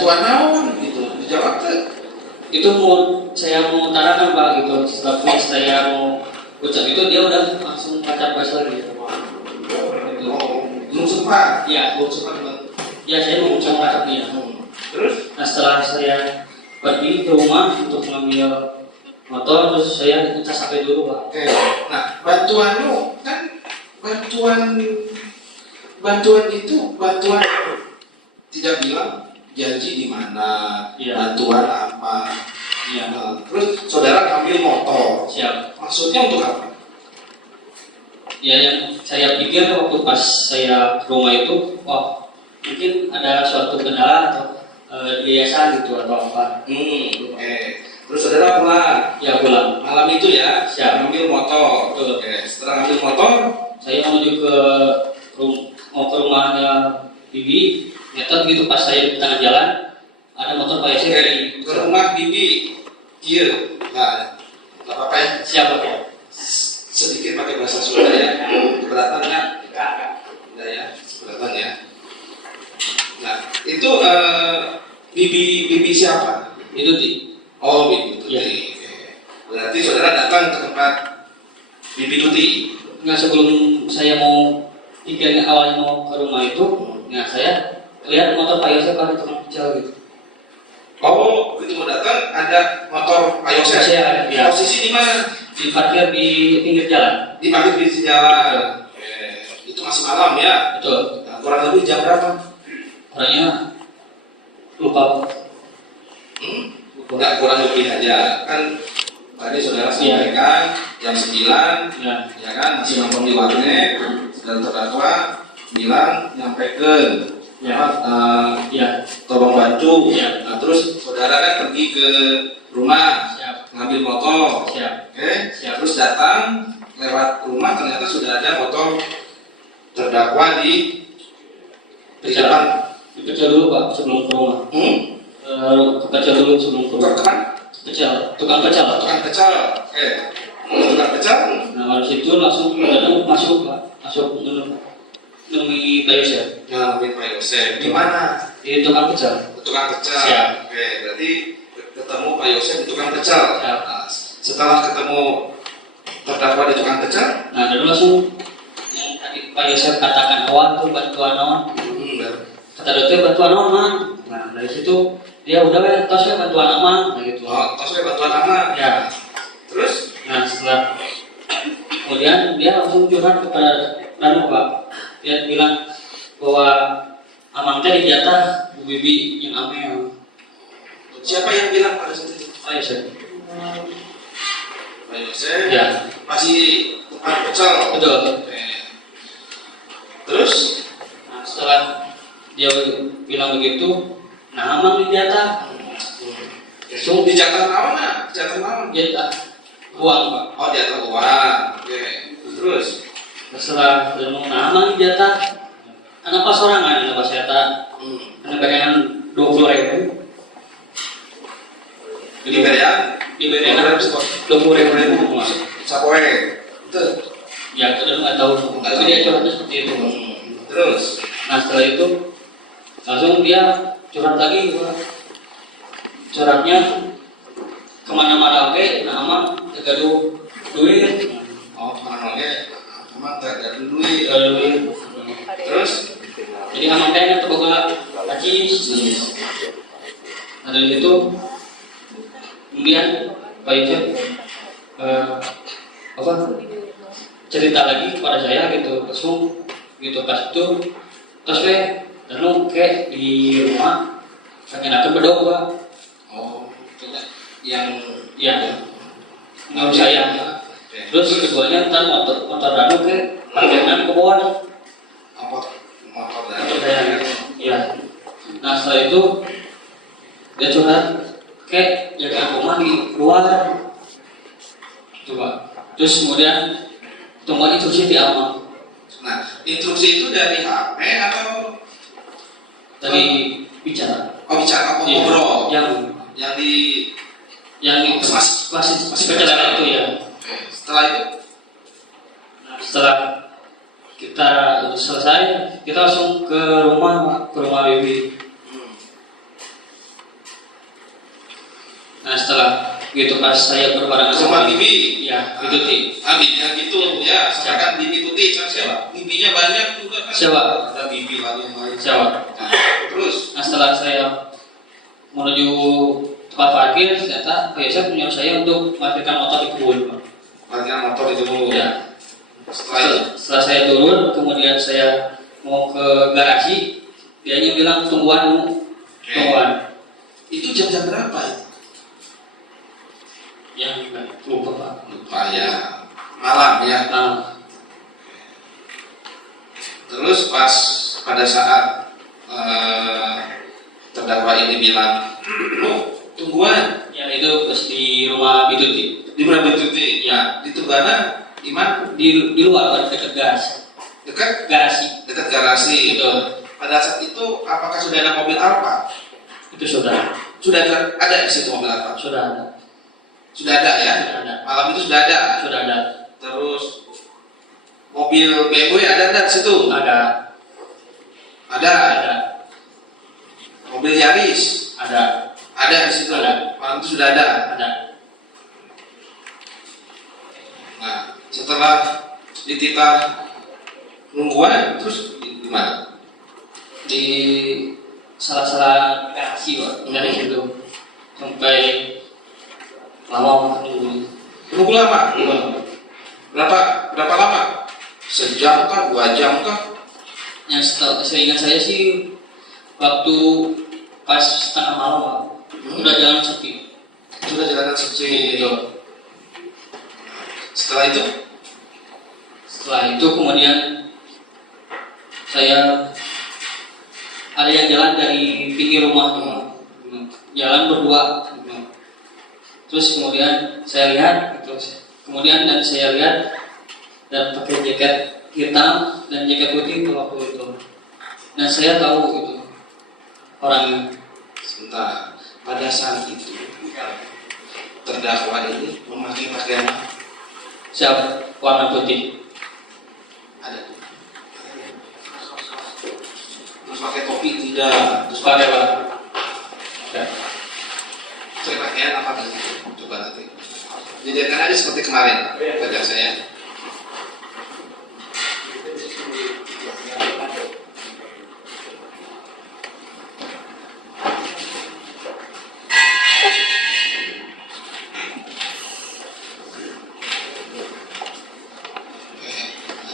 bantuan naon gitu, dijawab tuh. Itu saya mau utarakan Pak gitu, setelah saya mau ucap itu dia udah langsung pacar bahasa gitu. Belum sempat. Ya, belum sempat. Ya saya mau ucapkan dia. Terus? Nah setelah saya pergi ke rumah untuk mengambil motor, terus saya minta sampai dulu Pak. Oke. Nah bantuan lu kan bantuan itu bantuan tidak bilang janji di mana, ya. Bantuan apa. Ya. Nah, terus saudara ambil motor. Siap. Maksudnya untuk apa? Ya yang saya pikir waktu pas saya ke rumah itu, wah mungkin ada suatu kendala atau yayasan gitu atau apa. Oke. Terus saudara pulang. Ya pulang. Malam itu ya, Siap. ambil motor. Oke. Setelah ambil motor, saya menuju mau ke rumahnya Bibi. Ternyata begitu pas saya di tengah jalan ada motor Pak Yosef dari ke rumah Bibi. Kieu. Nah, enggak apa-apa ya. Siapa ya? Sedikit pakai bahasa Sunda ya. Keberatan ya? Enggak ya, keberatan ya. Nah, itu Bibi siapa? Itu di. Oh, Bibi Tuti. Ya. Berarti saudara datang ke tempat Bibi Tuti. Nggak, sebelum saya mau pikirnya awalnya mau ke rumah itu, nah saya lihat motor Pak Yosef ada tukang pecel gitu. Oh, begitu mau datang ada motor Pak Yosef. Saya, ya. Posisi di mana? Diparkir di pinggir jalan. Di pinggir jalan. Itu masih malam ya? Betul. Nah, kurang lebih jam berapa? Orangnya lupa. Enggak, kurang lebih aja. Kan tadi saudara sampaikan jam 9, ya kan, masih nongkrong di warnet, dan terdakwa bilang nyampaikan tolong bantu. Nah, terus saudara kan pergi ke rumah. Siap. Ngambil motor. Siap. Oke. Terus datang lewat rumah, ternyata sudah ada motor terdakwa di depan. Dipecel dulu Pak sebelum ke rumah. Kecil dulu sebelum ke rumah. Tukang pecel. Tukang pecel. Oke. Tukang pecel. Nah dari situ langsung masuk Pak, masuk menemui Pak Yosef. Nah, Pak Yosef. Di mana? Di tukang pecel. Tukang pecel. Siap. Oke, berarti ketemu Pak Yosef di tukang pecel. Nah, setelah ketemu terdakwa di tukang pecel, nah lalu langsung yang tadi Pak Yosef katakan awal tuh bantuan naon. Kata dokter bantuan naon man. Nah dari situ dia udah tos bantuan aman, nah gitu. Oh, tos bantuan aman. Ya. Terus? Nah setelah kemudian dia langsung curhat kepada Pak. Dia bilang bahwa Amang teh dijatah Bu Bibi yang amel. Siapa yang bilang pada saat itu? Pak Yosef. Pak Yosef. Ya. Masih tukang pecel. Betul. Terus? Nah, setelah dia bilang begitu, nah Amang dijatah. So, dijatah naon nah? Dijatah naon? Jatah uang Pak. Oh, jatah uang. Oke. Terus? Setelah ilmu nah Amang dijatah. Kenapa sorangan? Kenapa saya tak? Karena bayangan 20.000. Diberikan 20.000 mas. Sapoe. Itu. Ya kadang nggak tahu. Tapi dia curhatnya seperti itu. Terus. Nah setelah itu langsung dia curhat lagi. Curhatnya kemana-mana oke. Nah Amang tergaduh duit. Oh kemana oke. Amang tergaduh duit. Terus. Jadi Amang teh kan terbuka kacis. Nah dari itu kemudian Pak Yosef cerita lagi kepada saya gitu, langsung gitu pas itu terus lalu kayak di rumah pengen aku berdoa. Oh, yang nggak saya. Terus keduanya ntar motor dadu ke parkiran ke bawah. Apa motor dadu? Ya. Nah setelah itu dia curhat kayak jaga rumah di luar. Coba. Terus kemudian tunggu instruksi di Amang. Nah, instruksi itu dari HP atau dari bicara? Oh bicara, ngobrol. Yang masih perjalanan itu ya. Setelah itu, setelah kita selesai, kita langsung ke rumah Bibi. gitu pas saya berbarengan sama bibi. Ya itu ti Bibinya gitu ya, silakan bibi tuti kan siapa? Bibinya banyak juga kan. siapa Ada bibi lagi yang lain. siapa Nah, terus nah setelah saya menuju tempat parkir ternyata Pak Yosef menyuruh saya untuk parkirkan motor di kebun Pak. parkiran motor itu dulu. Ya. Setelah itu Setelah saya turun, kemudian saya mau ke garasi, dianya bilang tungguan. itu jam berapa itu? Ya, lupa Pak. Lupa ya, malam ya. Nah, Terus pas pada saat terdakwa ini bilang, tungguan. ya itu pas di rumah Bituti. Di mana Bituti? Ya, di Tunggana, di mana? Di luar, dekat garasi. Dekat Garasi. garasi. Itu, Pada saat itu, apakah sudah ada mobil Alfa? itu sudah Sudah ada di situ mobil Alfa? ada. Sudah ada ya? Sudah ada. Malam itu sudah ada. Sudah ada. Terus mobil BMW ada di situ? Ada. Ada. Ada. Mobil Yaris Ada. ada di situ. Ada. Malam itu sudah ada. Ada. Nah, setelah dititah nungguan, terus di mana? Di salah-salah garasi Pak. Dari situ sampai lama menunggu. Nunggu lama? Iya. Berapa lama? Sejam kah? 2 jam kah? Yang saya ingat saya sih waktu pas setengah malam Pak. Udah jalan sepi. Sudah jalanan sepi. Gitu. Setelah itu Kemudian saya ada yang jalan dari pinggir rumah Pak. Jalan berdua. Terus kemudian saya lihat, dan saya lihat dan pakai jaket hitam dan jaket putih waktu itu. Dan saya tahu itu orangnya. sebentar. Pada saat itu terdakwa ini memakai pakaian Siapa? Warna putih. ada tuh. Terus pakai topi tidak. Terus Pakai apa? Ya. pakai pakaian apa tadi? Coba nanti. Dijadikan aja seperti kemarin. Kerja saya.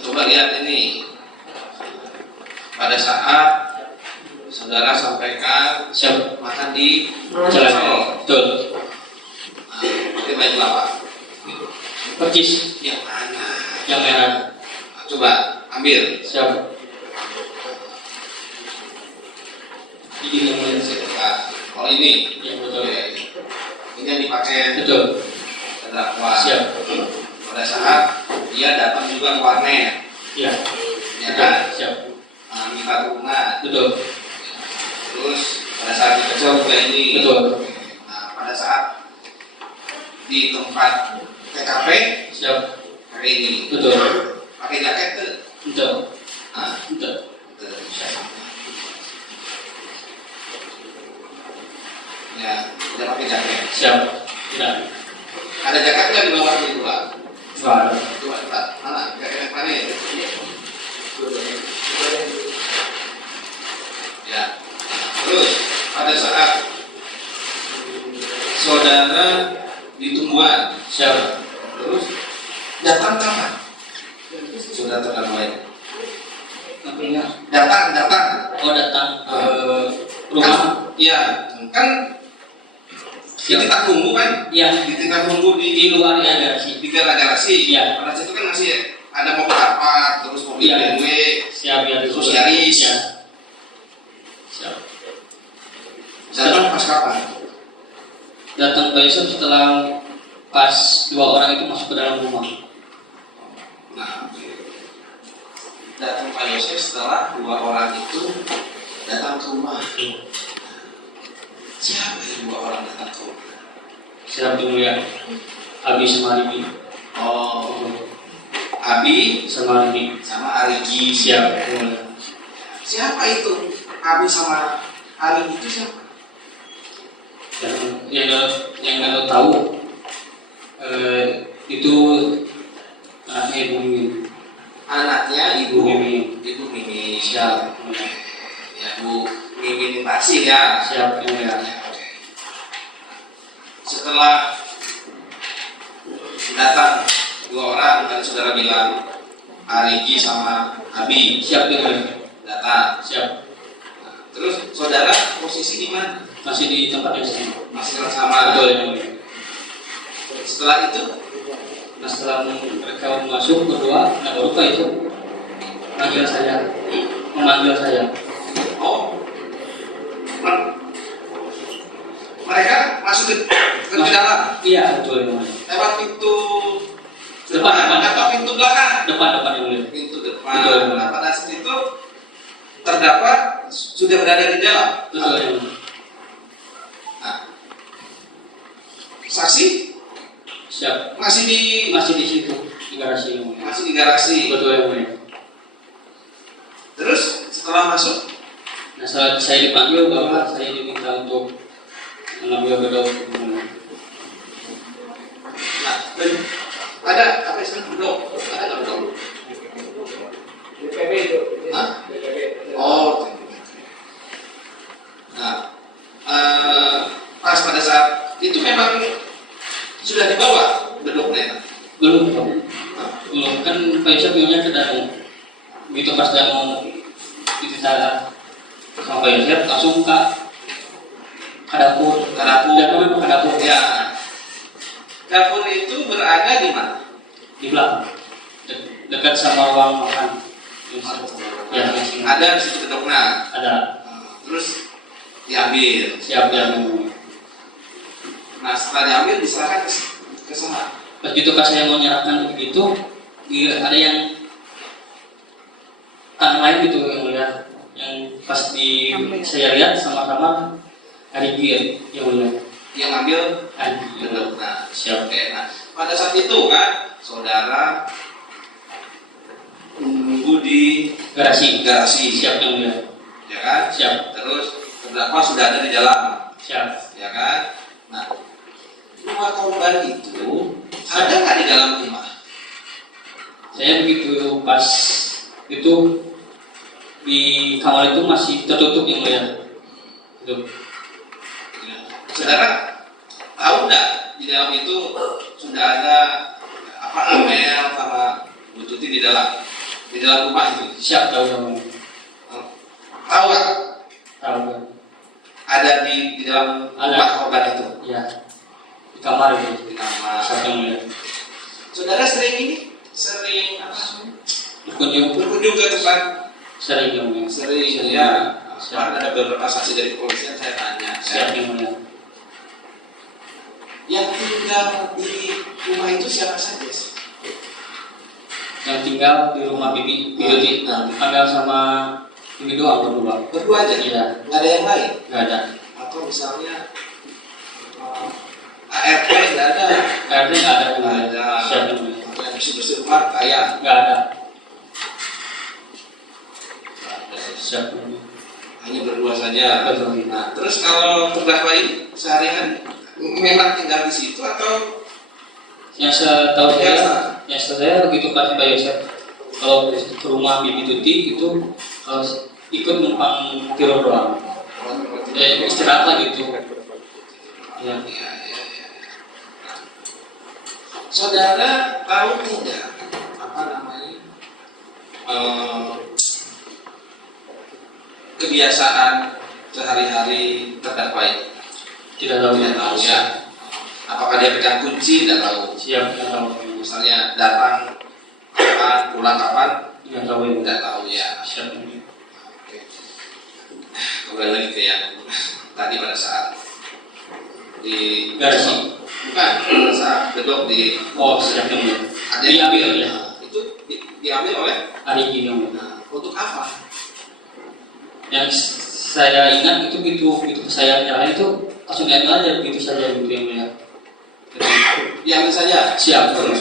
Coba lihat ini. Pada saat saudara sampaikan Siapa? makan di Jalan. Betul. pakai baju apa? Percis. Yang mana? Yang merah. Coba ambil. Siapa? Ini yang mulia. Oh ini. Ya betul. Oke. Ini yang dipakai Betul. terdakwa. Siap. Pada saat dia datang juga ke warnet, Ya. ya kan? Siap. Minta dukungan. Betul. Terus pada saat dikejar juga ini. Betul. Nah, pada saat di tempat TKP Siap. pakai ini. Betul. Pakai jaket tuh. Betul. Nah, Betul. tuh. Ya, tidak pakai jaket. Siap. Tidak. Ada jaket nggak di bawah itu Pak? Suara. Coba Pak, mana jaket yang mana ya? Ya. Terus pada saat saudara ditungguan, Siap. terus datang kapan? Sudah terdakwa ini. Artinya. Datang. Oh datang ke rumah. Iya, kan kita tunggu kan? Iya. Kita tunggu Di di luar ya garasi. garasi. Iya. Pada situ kan masih ada mobil apa, terus mobil Iya. BMW, Siap ya. terus Yaris. Ya. Siap. Datang pas kapan? Datang Pak Yusuf setelah pas 2 orang itu masuk ke dalam rumah. Nah, datang Pak Yosef setelah 2 orang itu datang ke rumah. Siapa yang 2 orang datang ke rumah? Siap dulu ya. Abi sama Ribi. Oh, Abi Sama Ribi. sama Arigi. Siap. Siapa itu? Abi sama Ali itu siapa? Yang nggak tahu Itu anaknya Ibu Mimin. Anaknya Ibu Mimin. Ibu Mimin. Siap. Ya, Bu Mimin Basir ya. Siap ya. Setelah datang dua orang, tadi saudara bilang Arigi sama Abi. Siap ya. Datang. Siap. Nah, terus saudara posisi di mana? Masih di tempat yang sama. Masih sama. Betul ya mulia. Setelah itu, Nah, setelah mereka masuk berdua, nah baru Pak itu memanggil saya. oh, mereka masuk ke dalam. Iya betul ya mulia. Lewat pintu Depan. atau pintu belakang? Depan yang mulia. Pintu depan. Betul. Nah, pada saat itu terdakwa sudah berada di dalam. Betul ya mulia. Nah, saksi Siap. masih di situ di garasi yang mulia. masih di garasi. Betul ya mulia. Terus setelah masuk, Nah saat saya dipanggil bahwa saya diminta untuk mengambil bedok. nah, ada apa istilah bedok? Ada nggak bedok? DPP itu. Hah? DPP. Oh. Nah, pas pada saat itu memang sudah dibawa bedoknya. Belum kan Pak Yusuf bilangnya ke dalam. Begitu pas dia mau ditanya sama Pak Yusuf langsung ke dapur. Dan ke dapur Ya. Dapur itu berada di mana? di belakang dekat sama ruang makan. Ya, Ada di situ bedoknya. ada. Terus diambil. Siap ya. Nah, setelah diambil diserahkan ke sana. Begitu pas saya mau nyerahkan begitu, ada yang tangan lain gitu yang melihat, yang pas saya lihat sama-sama Arigi yang melihat. Yang ambil Arigi. bedok. Nah, Siap. oke. Nah, pada saat itu kan saudara menunggu di Garasi. garasi, Siap yang melihat. ya kan? Siap. Terus terdakwa sudah ada di dalam, Siap. ya kan? Nah, rumah korban itu ada nggak di dalam rumah? Saya begitu pas itu di kamar itu masih tertutup yang melihat. Itu. Saudara tahu nggak di dalam itu sudah ada apa Amel sama Bu Tuti di dalam rumah itu? Siap tahu yang Tahu nggak? tahu kan? Ada di dalam rumah korban itu? Ya. Di kamar itu. Di kamar. Siap yang melihat. Saudara sering apa? Berkunjung ke tempat Sering yang melihat. sering ya. Kemarin ada beberapa saksi dari kepolisian saya tanya. Siap yang melihat. Yang tinggal di rumah itu siapa saja sih? Yang tinggal di rumah Bibi Tuti, tinggal sama Bibi doang berdua. Berdua aja? Iya. Nggak ada yang lain? Nggak ada. Atau misalnya ART nggak ada? RT nggak ada. Nggak ada. Siap yang melihat. Atau yang bersih rumah kayak? Nggak ada. Nggak ada. Siap yang melihat. Hanya berdua saja. Betul. Nah, terus kalau terdakwa ini sehari-hari memang tinggal di situ atau? Yang saya begitu pas Pak Yosef kalau ke rumah Bibi Tuti itu ikut numpang tidur doang. Istirahat lah gitu. Ya. Ya. Saudara tahu tidak apa namanya kebiasaan sehari-hari terdakwa ini? Tidak tahu. Tidak tahu ya. Apakah dia pegang kunci? Tidak tahu. Siap, tidak tahu. Misalnya datang kapan, pulang kapan? Tidak tahu. Tidak tahu ya. Siap. Oke. Kembali lagi ke yang tadi pada saat di Garasi. bukan pada saat bedok di Siap yang melihat. ada yang Diambil diambil ya. itu diambil oleh Arigi yang melihat. untuk apa? Yang saya ingat itu begitu saya nyalain itu langsung diambil aja begitu saja gitu yang melihat. Diambil saja. Siap terus.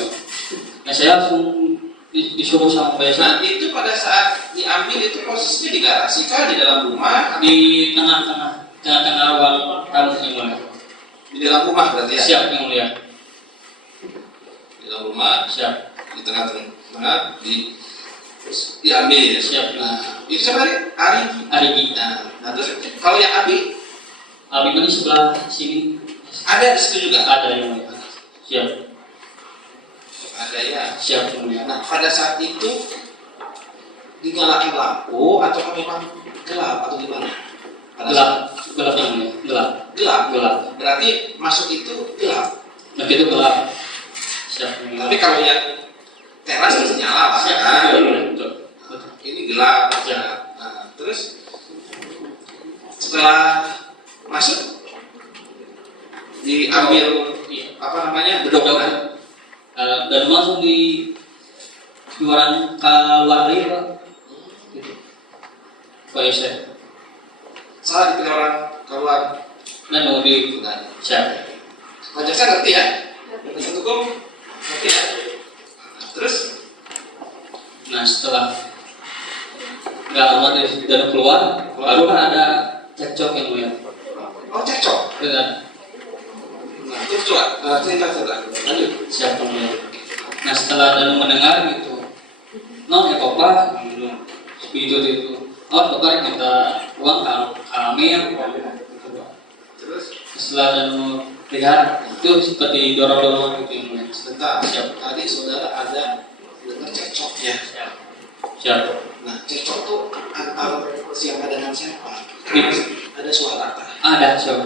Nah saya langsung disuruh sama Pak Yosef. Nah itu pada saat diambil itu posisinya di garasi kah di dalam rumah? Di tengah ruang tamu yang mulia. Di dalam rumah berarti ya? Siap yang mulia. dalam rumah, siap. di tengah-tengah diambil. Siap. Nah, itu siapa tadi? Arigi. Nah, terus kalau yang Abi Abi di sebelah sini. ada di situ juga. Ada yang mulia. Siap. Ada ya. Siap yang mulia. Nah, pada saat itu dinyalakan lampu atau memang gelap atau gimana? Gelap yang mulia. Gelap. Berarti masuk itu gelap. Nah itu gelap. Siap yang mulia. Tapi kalau yang teras masih nyala lah. Siap. Kan? Betul. Ini gelap. Ya. Nah, terus setelah masuk diambil apa namanya bedok dan langsung di luaran keluar lagi Pak. Gitu. Pak Yosef. Salah dipilih orang keluar Dan mau di siap. Pak Jaksa ngerti ya? Jaksa hukum ngerti ya? Terus Nah setelah nggak lama dari keluar, baru kan ada cekcok yang mulia. oh cekcok. Dengan Nah, terus coba cerita lanjut. siap yang mulia. Nah setelah Danu mendengar gitu, non ya papa, itu. Oh papa minta uang kami yang Terus setelah Danu lihat itu seperti dorong-dorongan gitu yang mulia. sebentar. Tadi saudara ada dengar cekcok ya? Siap. Nah, cekcok tuh antar siapa dengan siapa? Ada suara apa? Ada siapa?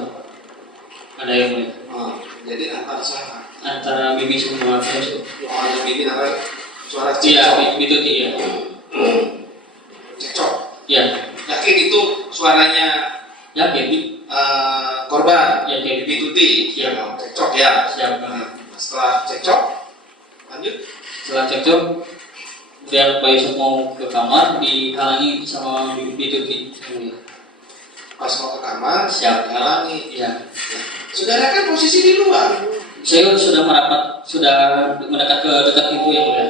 Ada yang mulia. Oh, jadi antar siapa? Antara bibi semua itu. Oh, ada bibi apa? Suara Iya, cekcok. itu dia. Cekcok. Iya. Yakin itu suaranya Ya, bibi. korban? Ya, bibi. Bibi Tuti. Siap. Cekcok ya. Siap. Nah, setelah cekcok, lanjut. Setelah cekcok, kemudian Pak Yusuf mau ke kamar dihalangi sama bibi Tuti. Pas mau ke kamar, Siap. dihalangi. Iya. Saudara kan posisi di luar. Saya sudah mendekat ke dekat pintu yang mulia.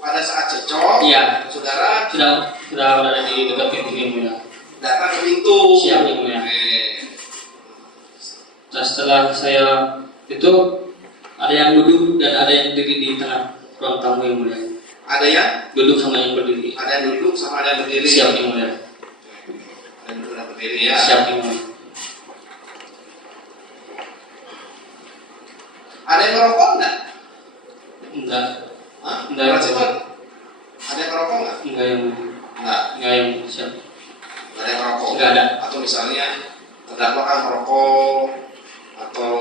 Pada saat cekcok, Iya. saudara Sudah berada di dekat pintu yang mulia. datang ke pintu. Siap yang mulia. Nah setelah saya itu ada yang duduk dan ada yang berdiri di tengah ruang tamu yang mulia. Ada yang Duduk sama yang berdiri. ada yang duduk sama ada yang berdiri. Siap yang mulia. Ada yang duduk dan berdiri ya. Siap yang mulia. Ada yang ngerokok enggak? Enggak. Hah? Enggak yang Mas mulia. Iwan, ada yang ngerokok enggak? Enggak yang mulia. Enggak. Enggak yang mulia. Siap. Ada yang ngerokok? Enggak ada. Atau misalnya terdakwa kan ngerokok atau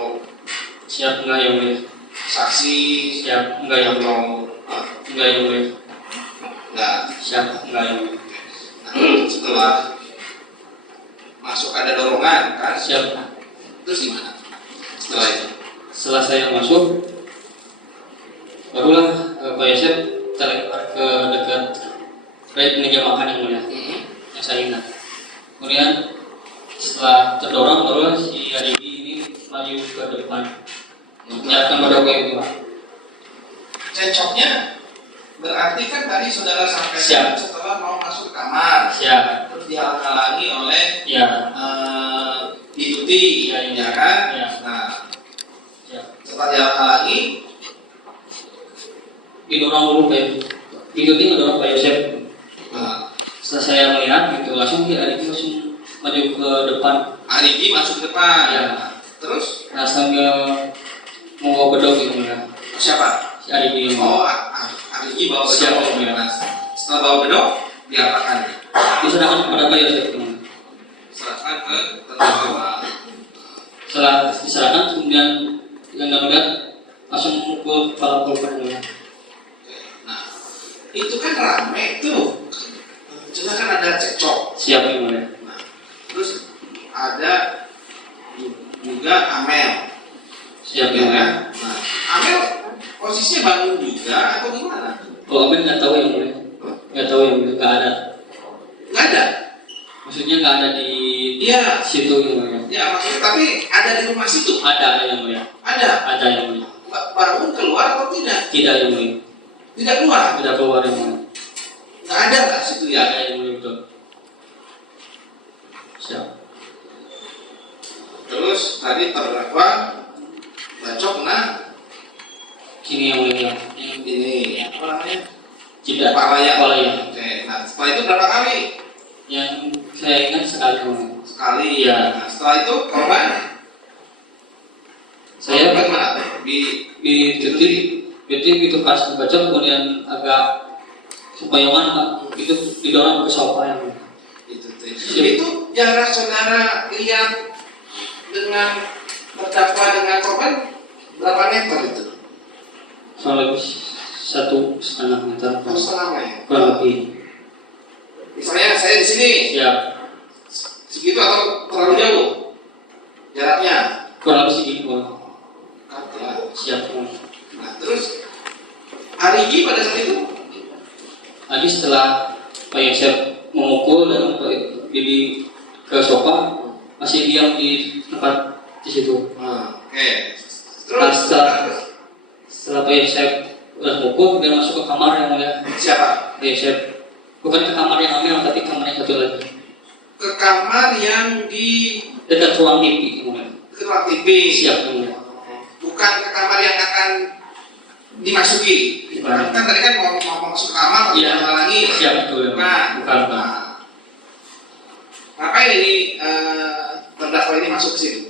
Siap enggak yang mulia. saksi Siap enggak yang mulia. atau Enggak yang mulia. enggak. Siap enggak yang mulia. Nah, setelah masuk ada dorongan kan? Siap. Terus gimana? Setelah itu? Setelah saya masuk, barulah Pak Yosef terlempar ke dekat meja makan yang mulia. Yang saya ingat. Kemudian setelah terdorong baru si Arigi ini maju ke depan menyiapkan bedok itu Pak. Cekcoknya berarti kan tadi saudara sampaikan Siap. setelah mau masuk ke kamar, Siap. terus dihalang-halangi oleh Ya. Ituti, Ya, ya kan? ya. Nah, Siap. setelah dihalang-halangi, Didorong dulu Pak. Itu dia ngedorong Pak Yosef. nah, Setelah saya melihat gitu langsung si Arigi langsung maju ke depan. Arigi masuk ke depan. Ya. Terus Rasanya mau bawa bedok gitu ya. siapa? Si Arigi yang Oh, mau. Arigi bawa Siap, bedok. ya. Nah, setelah bawa bedok, diapakan? Diserahkan kepada Pak Yosef. Serahkan ke terdakwa. Setelah diserahkan kemudian yang melihat langsung memukul kepala korbannya. Nah, itu kan rame tuh. Juga kan ada cekcok. Siap yang mulia. Nah, terus ada juga Amel. Siap Ya yang mulia. kan? Nah, Amel posisinya bangun juga atau gimana? Kalau Amin nggak tahu yang mulia. Nggak tahu yang mulia. Nggak ada. Nggak ada. Maksudnya nggak ada di Iya. situ yang mulia. Ya maksudnya tapi ada di rumah situ. Ada yang mulia. Ada. Ada yang mulia. Bangun keluar atau tidak? Tidak yang mulia. Tidak keluar. Tidak keluar yang mulia. Nggak ada nggak situ Tidak ya? ada yang mulia betul. Siap. Terus tadi terdakwa bacok kena Sini yang mulia. Ini apa namanya? Jidat. Kepala ya. Oke. Nah, setelah itu berapa kali? Yang saya ingat sekali yang mulia. Sekali. Ya. Nah, setelah itu korban. Saya bagaimana? di titik itu pas membaca, kemudian agak sempoyongan Pak, itu didorong ke sofa yang mulia. Itu jarak saudara lihat dengan terdakwa dengan korban berapa meter itu? Soal lebih 1,5 meter. 1,5 ya? Kurang lebih. Misalnya saya di sini. Siap. Segitu atau terlalu jauh jaraknya? Kurang lebih segitu. Siap. Nah, terus Arigi pada saat itu? Lagi setelah Pak Yosef memukul dan jadi ke sofa, masih diam di tempat di situ. Oke. Nah, Terus setelah Pak Yosef udah mukul, dia masuk ke kamar yang mulia. siapa? Pak Yosef bukan ke kamar yang ambil, tapi kamar yang satu lagi. Ke kamar yang di Dekat ruang TV yang mulia. dekat ruang TV. Siap yang mulia. Bukan ke kamar yang akan dimasuki. Kan tadi kan mau masuk ke kamar, tapi Iya. menghalangi. Siap betul. Bukan. Ngapain ini terdakwa ini masuk ke situ?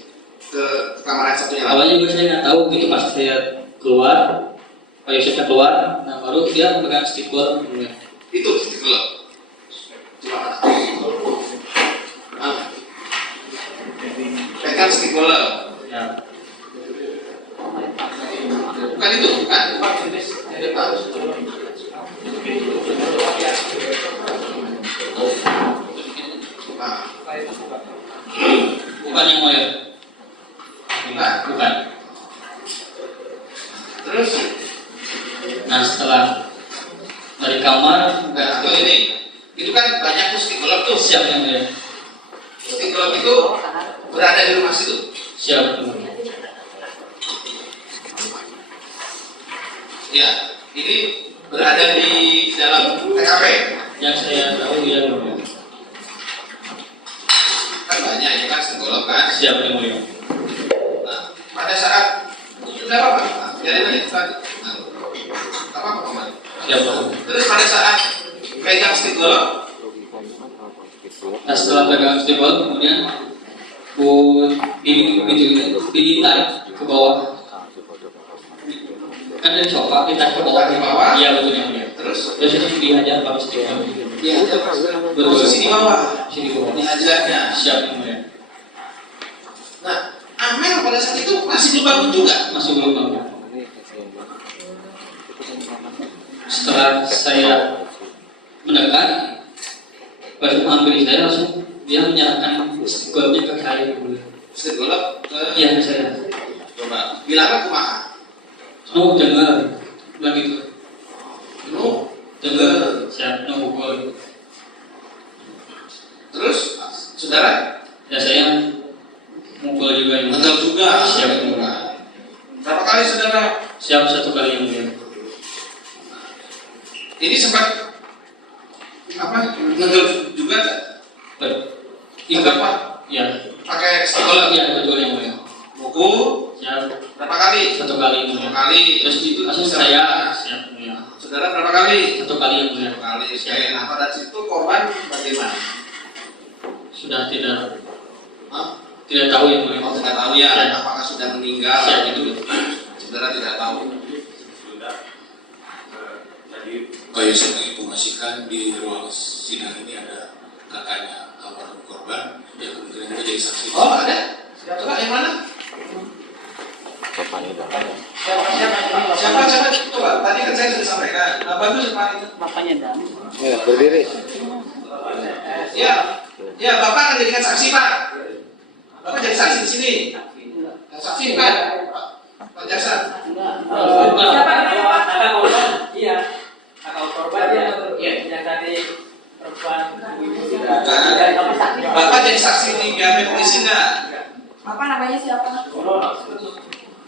Ke kamar yang satunya lagi? Awalnya juga saya nggak tahu gitu, pas saya keluar, Pak Yosefnya keluar, nah baru dia memegang stiker. Itu stiker. Coba. Pegang stiker. Ya. Bukan itu, bukan. Bukan yang mulia. Bukan. Terus? Nah setelah dari kamar, Nah, itu ini. Itu kan banyak tuh stiker tuh. siap yang mulia. Stiker itu berada di rumah situ. Siap yang mulia. Ya, ini berada di dalam TKP. Yang saya tahu yang mulia. Kan banyak ya kan stiker kan. Siap yang mulia. Nah, pada saat sudah apa? Jadi tadi apa kemarin? Siap yang mulia. Terus pada saat pegang stiker, Nah setelah pegang stiker, kemudian diminta ke bawah. Kan dari sofa kita ke bawah. Di bawah? Iya betul yang mulia. terus Terus itu dihajar pakai stiker. dia posisi di bawah, Sini bawah. diajarnya. Siap yang mulia. Nah, Amel pada saat itu masih belum bangun juga. Masih belum bangun. Setelah saya mendekat, baru mengambil saya langsung dia menyerahkan stikernya ke saya. Stiker ke Iya ke saya. coba bilangnya kumaha. No dengar, bilang gitu. No, Dengar, siap no pukul. terus saudara Ya saya mukul juga yang mental juga. Siap. Berapa kali saudara? Siap satu kali yang mulia. Ini sempat apa? Ngegel juga tak? Ikut Apa? ya. Pakai stiker Iya betul yang mulia. buku Siap berapa kali? satu kali yang Dua mulia. kali. Terus itu langsung bisa- saya siap yang mulia. Saudara berapa kali? Satu kali yang mulia. Dua kali. Oke. Nah pada situ korban bagaimana? Sudah tidak Hah? tahu yang mulia. Oh, tidak tahu ya. Siap. Apakah sudah meninggal? Siap itu. Saudara tidak tahu. Pak Yosef menginformasikan di ruang sidang ini ada kakaknya almarhum korban yang kemungkinan juga jadi saksi. Oh ada? Coba yang mana? Siapa? Coba. Tadi kan saya sudah sampaikan. Apa itu siapa itu? Bapaknya Dan. Ya, berdiri. Ya, Bapak akan jadikan saksi Pak. Bapak jadi saksi di sini. Saksi Pak. Pak Jaksa. Siapa namanya Pak? Kakak korban. Iya. Kakak korban ya. Iya. Yang tadi perempuan ibu sudah. Bapak jadi saksi di BAP polisi enggak? Bapak namanya siapa?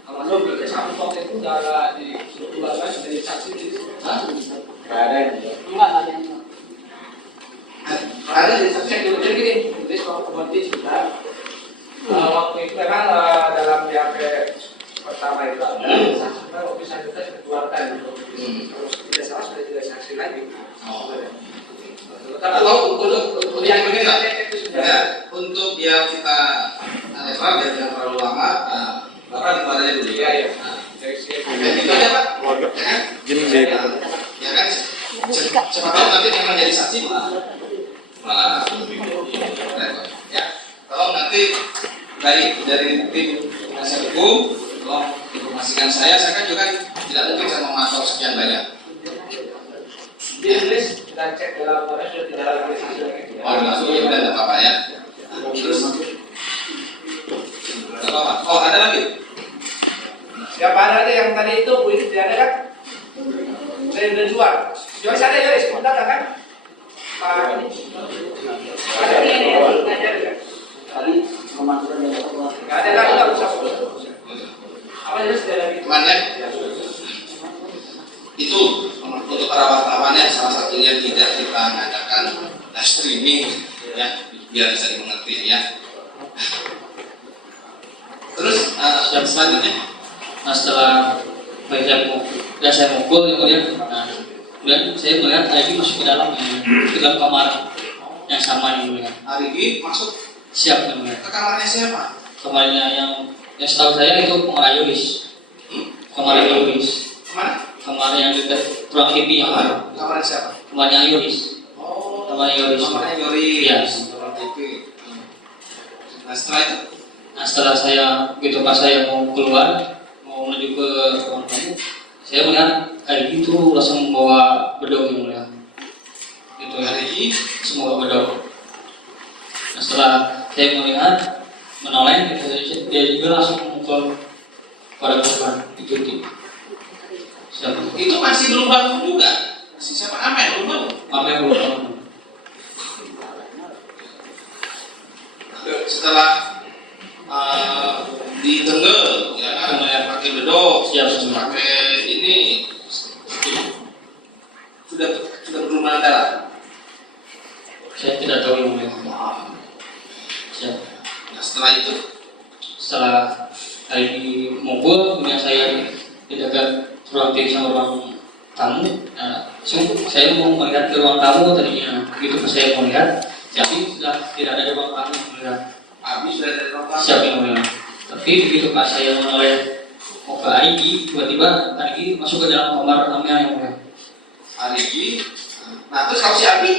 Kalau belum satu waktu itu nggak ada di surat dari saksi di Enggak ada. enggak ada yang Ada jadi saksi. cek dulu cek gini. Jadi soal kembali sudah. Waktu itu memang dalam BAP pertama itu ada saksi, kalau bisa kita keberatan. Kalau tidak salah sudah tidak saksi lagi. Tapi Atau untuk yang begini lah. itu sudah. Ya, untuk yang kita netral dan yang terlalu lama, Bapak itu adanya dulu. Iya, iya. Dan itu aja Pak. Ya kan? Ya kan? Siapa tahu nanti yang menjadi saksi malah lebih repot. Ya, tolong nanti dari tim penasihat hukum, tolong informasikan saya kan juga tidak mungkin saya memantau sekian banyak. Di list kita cek dalam laporan sudah tidak ada lagi hasilnya. Oh, langsung ya udah nggak apa-apa ya. Terus nggak apa-apa. Oh, ada lagi? Siapa ada yang tadi itu Bu ini tidak ada kan? Saya udah jual. Joris ada Joris, sebentar kan? Pak ini. Ada ini ngajar kan? Tadi pemangkuran yang Nggak ada lagi nggak usah. Apa Joris tidak lagi? Cuman ya, itu untuk para wartawan ya, salah satunya tidak kita ngadakan live streaming ya, biar bisa dimengerti ya. Terus yang selanjutnya, Nah setelah saya mukul kemudian, nah kemudian saya melihat Arigi masuk ke dalam kamar yang sama yang mulia. Arigi masuk Siap yang mulia. ke kamarnya siapa? Kamarnya yang setahu saya itu kamar Yoris. Kamar Yoris. Kemana? Kamar yang dekat ruang TV yang mana? Kamarnya siapa? Kamarnya Yoris. Oh, Kamarnya Yoris. kamarnya Yoris. Iya. Ruang TV. Nah setelah itu, Nah setelah saya gitu pas saya mau keluar mau menuju ke ruang tamu, saya melihat Arigi itu langsung membawa bedog yang mulia. Itu Arigi semua bedog. Nah setelah saya melihat menoleh, dia juga langsung memukul pada korban itu. Siapa? itu masih belum bangun juga. Si siapa? Amel belum bangun. Apa yang belum tahu? Setelah didenggel ya kan, pakai bedog, Siap. pakai ini sudah berlumuran darah. Saya tidak tahu yang mulia. Siap. Nah setelah itu Setelah Arigi mukul, kemudian saya di dekat ruang TV sama ruang tamu. Nah, saya mau melihat ke ruang tamu tadinya, begitu pas saya mau lihat, tapi sudah tidak ada di ruang tamu melihat. Abi sudah dari rumah. Siap yang mulia. Tapi begitu pas saya menoleh mau ke Arigi, tiba-tiba Arigi masuk ke dalam kamar tamunya yang mulia. Arigi. Nah terus kalau si Abi,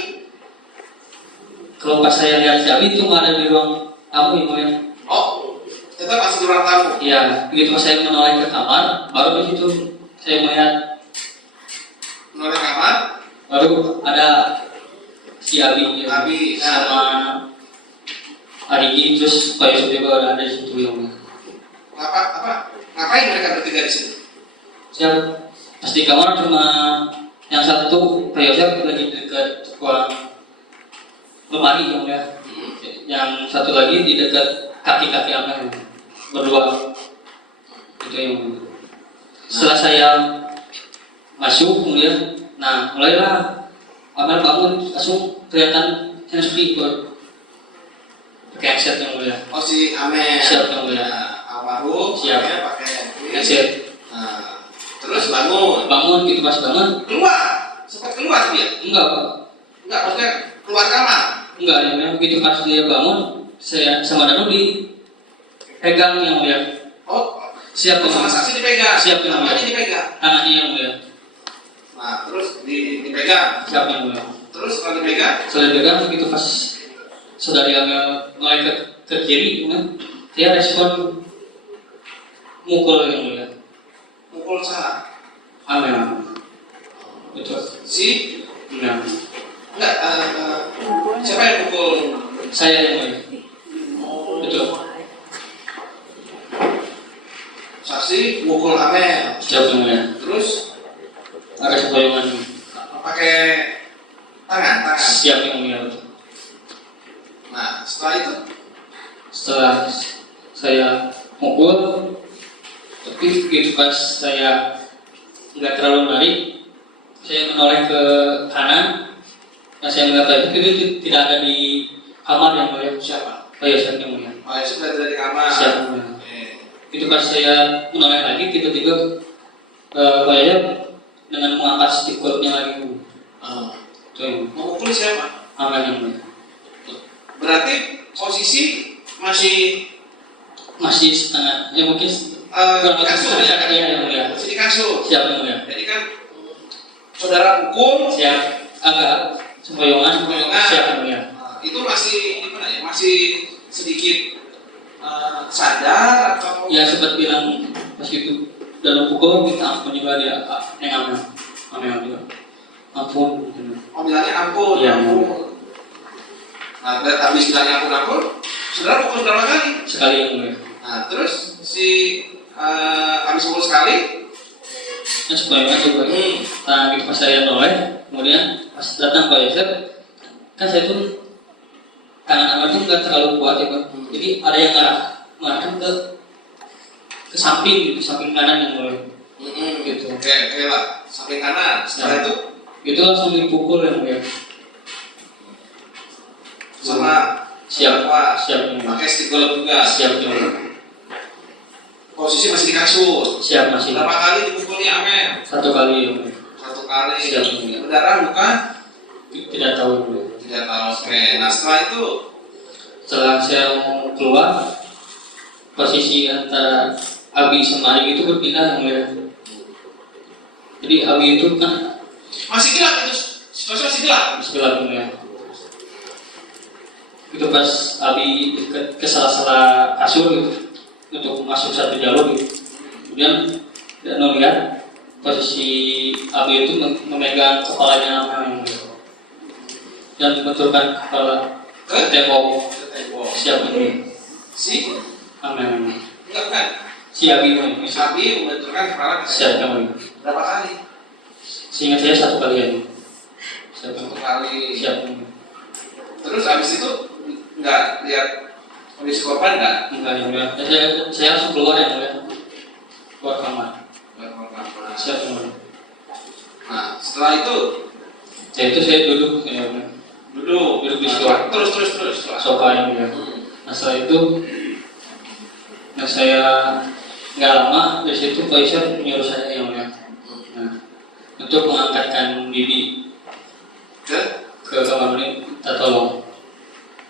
Kalau pas saya lihat si Abi itu nggak ada di ruang tamu yang mulia. oh tetap masih di ruang tamu. Iya, begitu pas saya menoleh ke kamar, baru di situ saya melihat, Menoleh kamar, baru ada si Abi, ya. Abi Sama Arigi, terus Pak Yusuf juga ada di situ yang mulia. ngapain mereka bertiga di situ? Siap, pas di kamar cuma yang satu Pak Yusuf lagi dekat ruang lemari yang mulia. Yang satu lagi di dekat kaki-kaki Amel, berdua. Itu yang mulia. Setelah saya masuk kemudian, nah mulailah Amel bangun, langsung kelihatan yang sepi pakai headset yang mulia. Oh si Amel. Siap yang mulia. Nah, almarhum. Siap. Ya, pakai ini. Headset. Nah, terus bangun. Gitu pas bangun, Keluar. Sempat keluar dia. enggak Pak. Enggak, maksudnya keluar kamar. Enggak, ya memang begitu pas dia bangun, saya sama Danu dipegang yang mulia. Oh, Siap yang sama mulia. saksi dipegang. Siap yang mulia. Namanya dipegang. Tangannya yang mulia. Nah, terus dipegang. Siap yang mulia. Terus kalau dipegang, Setelah dipegang begitu pas saudari Amel mulai ke kiri, saya respon mukul yang mulia. mukul sana. Amel. Betul. Si Benar. enggak siapa yang mukul? Saya yang mulia. Betul. Saksi mukul Amel. Siap yang mulia. Terus Ada sepoyongan. pakai tangan. Siap yang mulia. Betul. Nah, setelah itu Setelah saya mukul, tapi begitu pas saya nggak terlalu menarik, saya menoleh ke kanan. Nah saya melihat itu tidak ada di kamar yang mulia. siapa? Oh ya, siap yang mulia. Pak Yusuf berada di kamar. Siap yang mulia. Oke. Itu pas saya menoleh lagi, tiba-tiba Pak Yusuf dengan mengangkat sticknya lagi. Itu yang Memukul siapa? aman yang mulia. Berarti posisi masih Masih setengah, ya mungkin di kasur ya kan? Iya yang mulia. Masih di kasur. Siap yang mulia. Jadi kan saudara pukul, Siap agak sempoyongan. Sempoyongan. Siap yang mulia. itu masih gimana ya? Masih sedikit sadar atau? Ya sempat bilang pas itu dalam pukul minta ampun juga dia yang aman juga. Ampun. Oh bilangnya ampun, Iya. ampun. Nah, habis bilangnya ampun, saudara pukul berapa kali? Sekali yang mulia. Nah, terus si habis pukul sekali, Yang sempoyongan juga. Nah gitu pas saya noleh, kemudian pas datang Pak Yosef, kan saya tuh tangan aman tuh nggak terlalu kuat ya Pak. Jadi ada yang mengarahkan ke samping gitu, samping kanan yang mulai gitu. Oke lah, samping kanan. Setelah itu Itu langsung dipukul yang mulia. sama Siap, apa? siap yang mulia. Pakai stick golf juga. Siap yang mulia. Posisi masih di kasur. Siap masih. Berapa kali dipukulnya Amer? 1 kali yang mulia. 1 kali. Siap, yang mulia. Berdarah bukan? Tidak tahu yang mulia. Tidak tahu. Oke. Nah setelah itu, Setelah saya mau keluar, posisi antara Abi sama Ari itu berpindah yang mulia. Jadi Abi itu kan masih gelap itu. Situasi masih gelap. Bismillah ya. Itu pas Abi ke salah-salah kasur gitu, untuk masuk satu jalur gitu. Kemudian tidak melihat posisi Abi itu memegang kepalanya Amel yang mulia dan membenturkan kepala ke tembok. Siap ini Si Amel yang mulia. enggak kan? Si Abi ini Sabi membenturkan kepala ke siap yang mulia. berapa kali? Seingat saya 1 kali aja. Siap yang 1 mulia. kali. Siap yang mulia. Terus habis itu enggak lihat kondisi korban enggak? Enggak yang mulia. Saya langsung keluar yang mulia. Keluar kamar. Siap yang mulia. Nah, setelah itu Ya itu saya duduk ya, duduk di sofa. terus. Sofa yang mulia. Nah setelah itu, nah saya nggak lama dari situ Pak Isya menyuruh saya yang mulia. Nah, untuk mengangkatkan Bibi Ke ke kamar mandi, minta tolong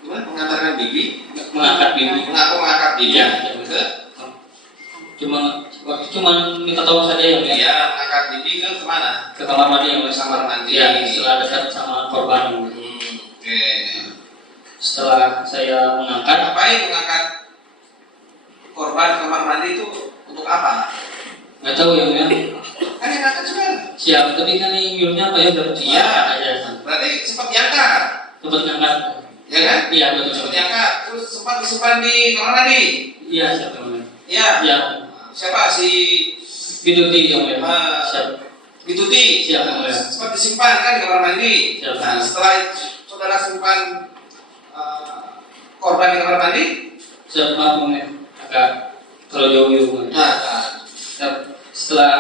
gimana? Mengantarkan bibi? mengangkat Bibi. Mengangkat bibi? Iya. Ke? Cuma minta tolong saja yang mulia. Iya, mengangkat bibi ke kemana? Ke kamar mandi yang mulia. Kamar mandi. Ya, setelah dekat sama korban yang mulia. Oke. Setelah saya mengangkat, Ngapain mengangkat korban kamar mandi itu untuk apa? nggak tahu yang mulia. Kan yang angkat juga. Siap, tapi kan ini nyuruhnya apa ya? Iya. Aja. Berarti sempat diangkat, Tempat ngangkat. ya kan? Iya betul. Sempat diangkat, terus sempat disimpan di kamar mandi. Iya siap yang mulia. Iya. Iya. Siapa si Bituti yang mulia. Siap. Bituti? Siap yang mulia. Sempat disimpan kan di kamar mandi. Siap. Nah, setelah saudara simpan korban di kamar mandi, Siap maaf yang mulia. Agak terlalu jauh yang mulia. nah, Siap. Setelah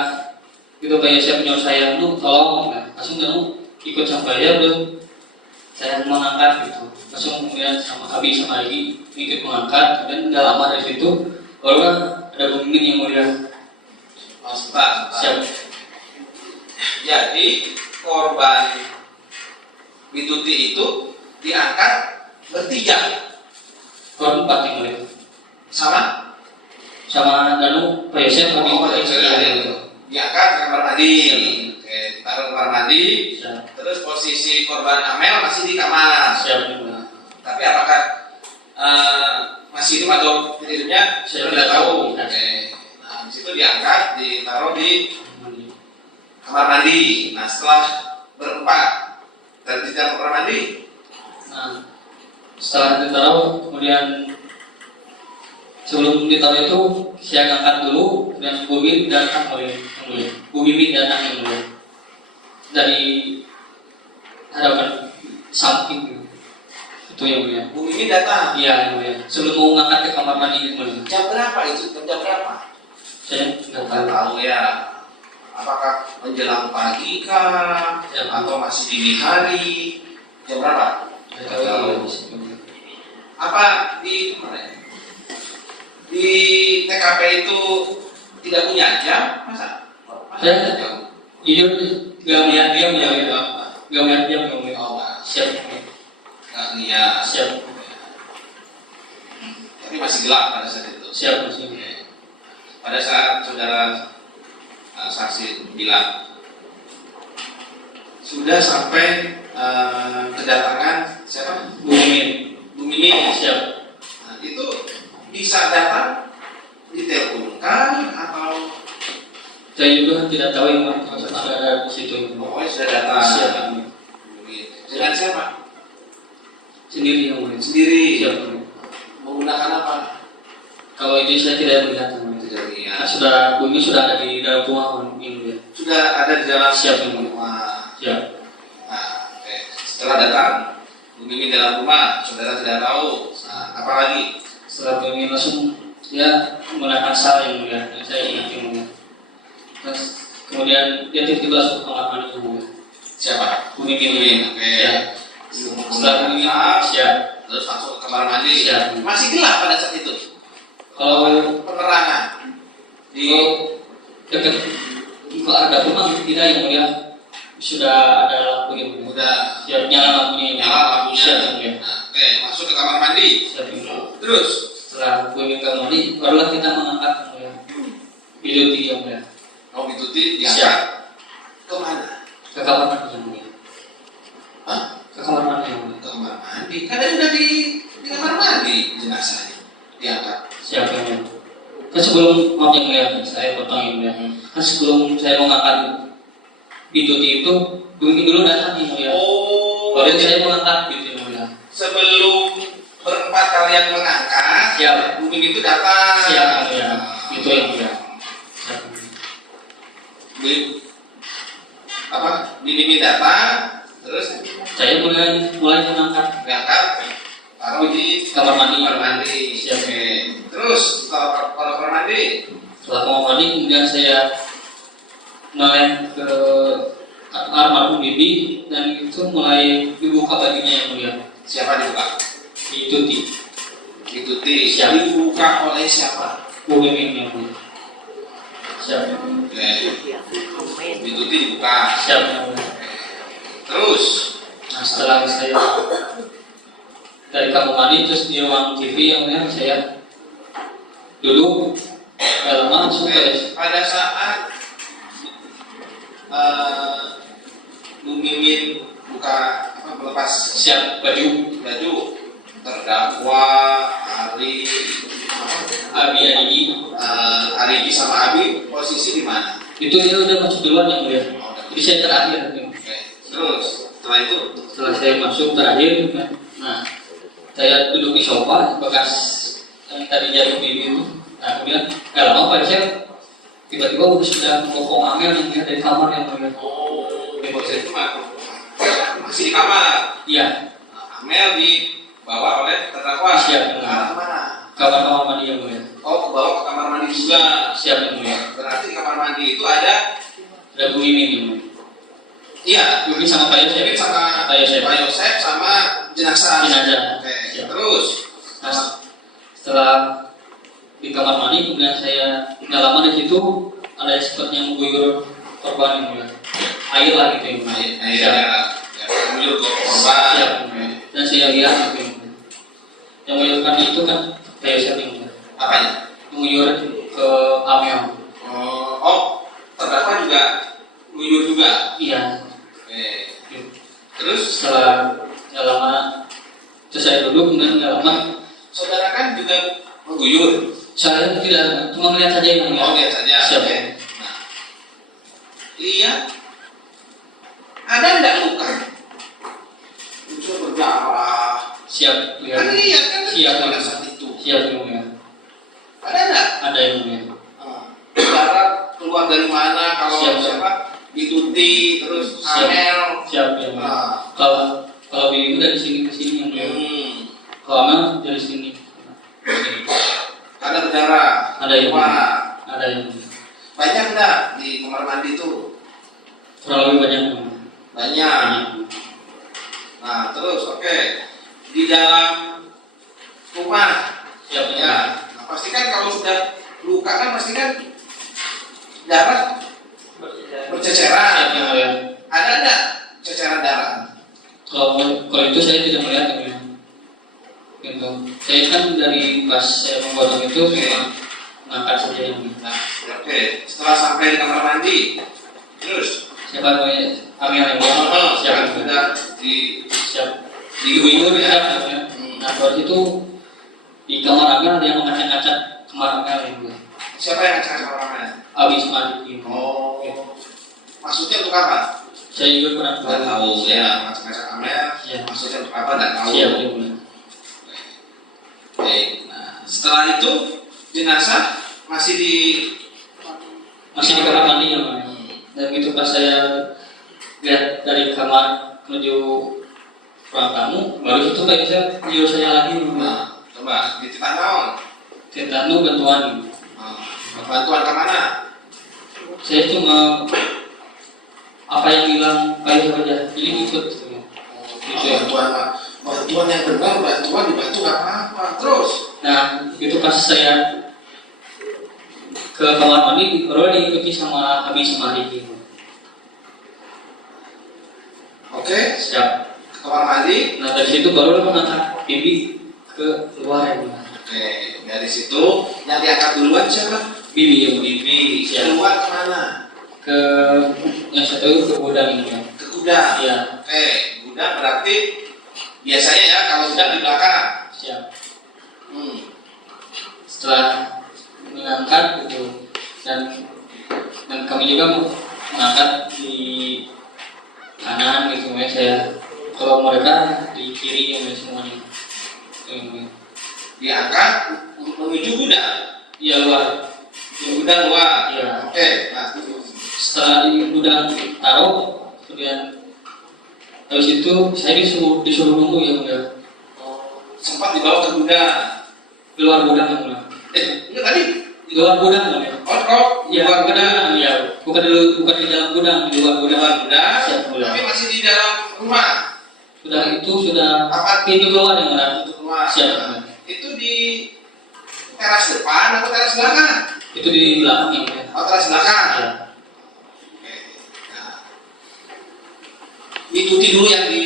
itu Pak Yosef menyuruh saya, tolong, langsung ikut sama saya, belum saya mengangkat gitu. Langsung kemudian sama Abi sama Agi ikut mengangkat, dan nggak lama dari situ baru ada pemimpin yang mulia. sebentar. Siap. Jadi korban Bituti itu diangkat bertiga Korban 4 yang mulia. sama Sama Pak Yosef Abi diangkat ke kamar mandi. Oke, taruh kamar mandi. Siap. Terus posisi korban Amel masih di kamar. Siap yang mulia. Tapi apakah masih hidup atau tidak hidupnya? Saya Tidak tidak tahu. tahu. Oke. Nah, di situ diangkat, ditaruh di kamar mandi. Nah, setelah berempat dan di dalam kamar mandi, Nah, setelah ditaruh, kemudian sebelum ditaruh itu saya ngangkat dulu dan Bu Bibi datang oleh yang mulia. Bu Bibi datang yang mulia dari hadapan samping itu yang mulia. Bu Mimi datang. Iya yang mulia. Sebelum mau ngangkat ke kamar mandi yang mulia. Jam berapa itu? Jam berapa? Saya nggak Nggak tahu. tahu ya. Apakah menjelang pagi kah? Ya. Atau masih dini hari? Jam berapa? Nggak tahu ya, di situ. Apa di mana ya? Di TKP itu tidak punya jam? Masa Saya- jam? Jujur gak melihat dia mulia. Gak melihat dia mulia. Oh, nggak. Siap. Nggak lihat. Siap. Tapi masih gelap pada saat itu. Siap masih. Pada saat saudara saksi bilang sudah sampai kedatangan siapa? Bu Mimin. Bu Mimin. Siap. Nah, itu bisa datang diteleponkan atau Saya juga tidak tahu yang mana sudah ada di situ. pokoknya sudah datang. Siap. Dengan siapa? Sendiri yang mulia. Sendiri. Siap. Menggunakan apa? Kalau itu saya tidak melihat yang mulia. Tidak lihat. Sudah Bu Mimin sudah ada di dalam rumah yang mulia. Sudah ada di dalam Siap yang mulia. rumah. Siap. Nah, oke. Setelah datang Bu Mimin dalam rumah, saudara tidak tahu. Nah, apa lagi? Setelah Bu Mimin langsung ya menggunakan sal yang mulia. Yang saya ingat yang mulia. Terus kemudian dia tiba-tiba masuk ke kamar mandi yang mulia. Siapa? Bu Mimin. Mimin. Oke. Siap. Setelah Bu Mimin, siap. Terus masuk ke kamar mandi. Siap. Masih gelap pada saat itu. Kalau Penerangan di dekat kalau ada rumah tidak yang mulia sudah ada lampu yang mulia. udah Siap nyala lampunya yang mulia. nyala lampunya. Siap yang mulia. Nah, oke, masuk ke kamar mandi. Siap yang mulia. Terus Setelah Bu Mimin kamar mandi, barulah kita mengangkat yang mulia. Biduti yang mulia. mau dituti diangkat kemana? Ke kamar mandi yang mulia. Hah? Ke kamar mandi yang mulia. Ke kamar mandi. Kan udah di kamar mandi jenazahnya diangkat. Siap yang mulia. Kan sebelum maaf yang mulia, saya potong yang mulia. Kan sebelum saya mengangkat biduti itu, Bu Mimin dulu datang yang mulia. Oh, Baru saya mengangkat biduti yang mulia. sebelum berempat kalian mengangkat, Siap. Bu Mimin itu datang. Siap yang mulia. Itu yang mulia. Siap. Di apa? Di Mimin datang, terus Saya mulai mengangkat diangkat, taruh di kamar mandi. kamar mandi. Siap. Oke. Terus kalau kamar mandi, Setelah kamar mandi, kemudian saya melem ke almarhum bibi dan itu mulai dibuka bajunya yang mulia. siapa dibuka? Dituti. Dituti. Siap. Dibuka oleh siapa? Bu Mimin yang mulia. Siap. Oke. Dituti dibuka. Siap yang mulia. Terus Nah, setelah saya dari kamar mandi terus di ruang TV yang mulia saya duduk gak lama langsung ke pada saat Bu Mimin buka apa melepas siap baju baju terdakwa Ari Abi Adigi. Arigi sama Abi posisi di mana? Itu dia udah masuk duluan yang mulia. Oh, udah. Jadi saya terakhir. Oke. Terus setelah itu Setelah saya masuk terakhir, nah saya duduk di sofa bekas yang tadi jatuh ini itu. Nah kemudian gak lama pada saya tiba-tiba sudah ngomong Amel yang lihat dari kamar yang mulia. di posisi itu masih di kamar. Iya, Amel dibawa oleh terdakwa. Siap. Ke arah mana? kamar mandi yang mulia. Oh, kebawa ke kamar mandi juga. Siap yang mulia. Berarti di kamar mandi itu ada Ada Bu Mimin yang mulia. iya, Bu Mimin sama Pak Yosef. Mimin sama Pak Yosef. Pak Yosef sama jenazah. Jenazah. Oke. Siap. Terus Nah, setelah di kamar mandi kemudian saya nggak lama di situ ada seperti yang mengguyur korban yang mulia. Air lah gitu yang mulia. Siap. ya menunjuk ke korban. Siap. Dan saya lihat itu yang menunjukkan itu kan Pak Yosef yang mulia. Apanya? Mengguyur ke Amel. Oh, terdakwa juga menunjuk juga. Iya. Oke. Terus Setelah nggak lama terus saya duduk kemudian nggak lama saudara kan juga mengguyur. saya tidak cuma melihat saja yang mulia. Oh, lihat saja. Siap. Oke. Nah, lihat ada enggak luka? Unsur berdarah. Siap lihat. Kan lihat kan Siap. pada saat itu. Siap yang mulia. Ada enggak? Ada yang mulia. Darah keluar dari mana? Kalau Siap. siapa? Dituti terus Siap. Amel. Siap yang mulia. Nah. Kalau biru dari sini ke sini yang mulia. Kalau Amel dari sini. Ada berdarah. Ada yang Wah, mulia. Ada yang mulia. banyak enggak di kamar mandi itu? Kurang lebih banyak yang mulia. Banyak. Nah, terus oke. Di dalam rumah Siap yang mulia. ya, nah, pasti kan kalau sudah luka kan pasti kan darah berceceran. ada nggak ceceran darah? Kalau itu saya tidak melihat yang mulia. Gitu. Saya kan dari pas saya menggotong itu cuma ngangkat saja yang mulia. Nah, oke. Setelah sampai di kamar mandi, terus Siapa namanya? Amel yang mulia. Siapa sudah di diguyur ya. Nah, terus itu di kamar Amel ada yang mengacak-ngacak kamar Amel yang mulia. siapa yang ngecek kamarnya? Habis mandi. Oh, maksudnya untuk apa? Saya juga kurang Nggak tahu ya, ngecek kamar. Ya. Maksudnya untuk apa? Nggak tahu. Siap yang mulia. Baik. Nah, setelah itu jenazah masih di kamar mandi yang mulia. Dan itu pas saya lihat dari kamar menuju ruang tamu, baru itu kayak saya video saya lagi. Nah, coba dititah naon. Tentang bantuan. Bantuan ke mana? Saya cuma apa yang bilang kayak saja, jadi ikut. Gitu ya. Bantuan yang benar, bantuan dibantu nggak apa-apa. Terus? Nah, itu pas saya ke kamar mandi, baru diikuti sama Habis sama Riki. Oke, Siap. ke kamar mandi. Nah dari situ baru mengangkat Bibi ke luar ya. Oke, dari situ yang diangkat duluan siapa? Bibi ya. Bibi. Siap. Keluar kemana? Ke yang satu ke gudang ini ya. Ke gudang. Iya. Oke, gudang berarti biasanya ya kalau gudang di belakang. Siap. Setelah mengangkat gitu dan kami juga mengangkat di kanan gitu ya, saya kalau mereka di kiri ya semuanya. Diangkat menuju gudang. Iya luar. Di gudang luar. Iya. Oke, nah Setelah di gudang taruh, kemudian habis itu saya disuruh nunggu ya mulia. sempat dibawa ke gudang. Di luar gudang ya mulia. Enggak tadi? Di luar gudang mulia. Di Iya, luar bukan di gudang. gudang, ya. Bukan di dalam gudang, di luar Di gudang. luar gudang. Siap mulia. Tapi masih di dalam rumah. Sudah Apa? pintu keluar yang mulia. Untuk rumah. Siap mulia. Itu di teras depan atau teras belakang? Itu di belakang ya mulia. Oh, teras belakang. Ya. Oke. Nah, ikuti dulu yang di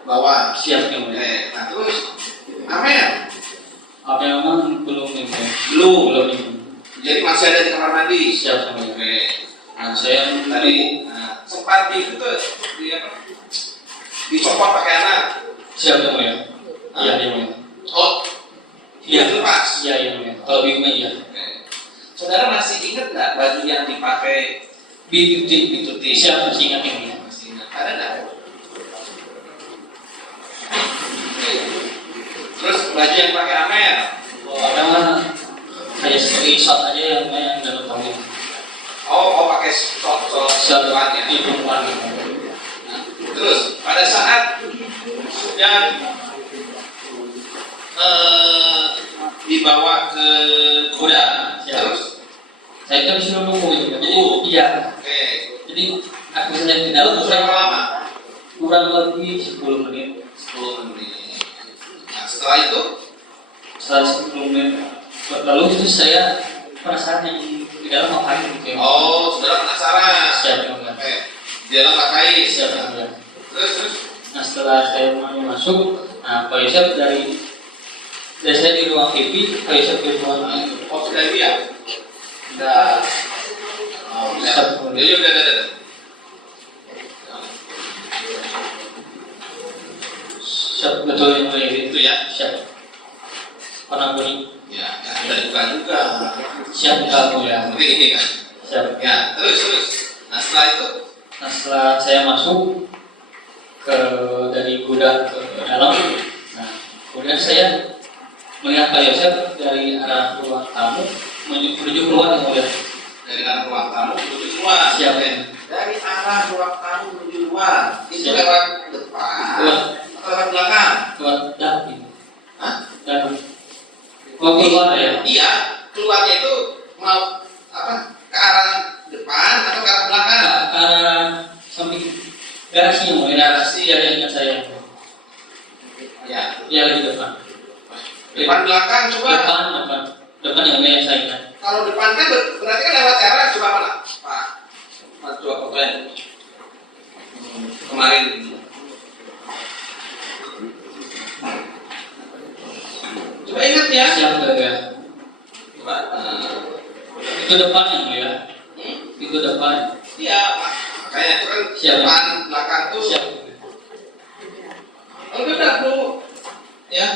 bawah. Siap ya mulia. Oke. Nah terus, Amel Apa yang memang belum ya mulia. belum. Belum ya. Jadi masih ada di kamar mandi. Siap ya mulia. Oke. Nah, saya Tadi sempat di itu di apa? Dicopot pakai anak. siap ya mulia. Iya ya mulia. Oh, iya lepas. Iya ya mulia. Kalau bingung iya. Oke. Saudara masih ingat nggak baju yang dipakai Bituti. Siap masih ingat yang mulia. Masih ingat. Ada nggak? Oke. Terus baju yang pakai Amel. Oh, ada mah kayak screenshot aja yang dalam tahu. Oh pakai shot depan ya. Di perempuan. Nah, terus pada saat sudah dibawa ke gudang, Ya. terus Saya kan disuruh nunggu gitu. Jadi iya. oke. Jadi aku saya di dalam Berapa lama? kurang lebih 10 menit. 10 menit. Nah setelah itu, Setelah 10 menit lalu itu saya penasaran yang di dalam ngapain gitu ya. oh saudara penasaran. Siap ya mulia. Oke. Di dalam ngapain? Siap ya mulia. Terus. Nah setelah saya mau masuk, nah Pak Yusuf dari saya di ruang TV, Pak Yusuf di ruang Oh sudah ini ya? Udah. Oh udah. Jadi udah. Siap betul yang mulia Itu ya. Siap. Warna kuning. Ya, kita juga. Siap kamu ya. Seperti ini kan. Siap. Ya, terus. Nah setelah itu, Nah setelah saya masuk ke dari gudang ke dalam, nah kemudian saya melihat Pak Yosef dari arah ruang tamu menuju keluar yang mulia. dari arah ruang tamu menuju keluar. Siap ya. Dari arah ruang tamu menuju luar. Itu Siap. lewat depan Keluar, atau lewat belakang? keluar dalam ini. Hah? Dalam. Oh keluar ya. Iya, keluarnya itu mau apa? Ke arah depan atau ke arah belakang? Ke arah samping garasi yang mulia. Garasi. Ya ingat saya. Ya. Ya di depan. Depan belakang coba. Depan yang mulia saya ingat. Kalau depan kan berarti kan lewat arah coba mana? Pak, coba fotoin. Itu depan yang mulia. Itu depan. Iya, makanya itu kan Siap. depan belakang tuh. Siap. Oh, udah dulu. Ya.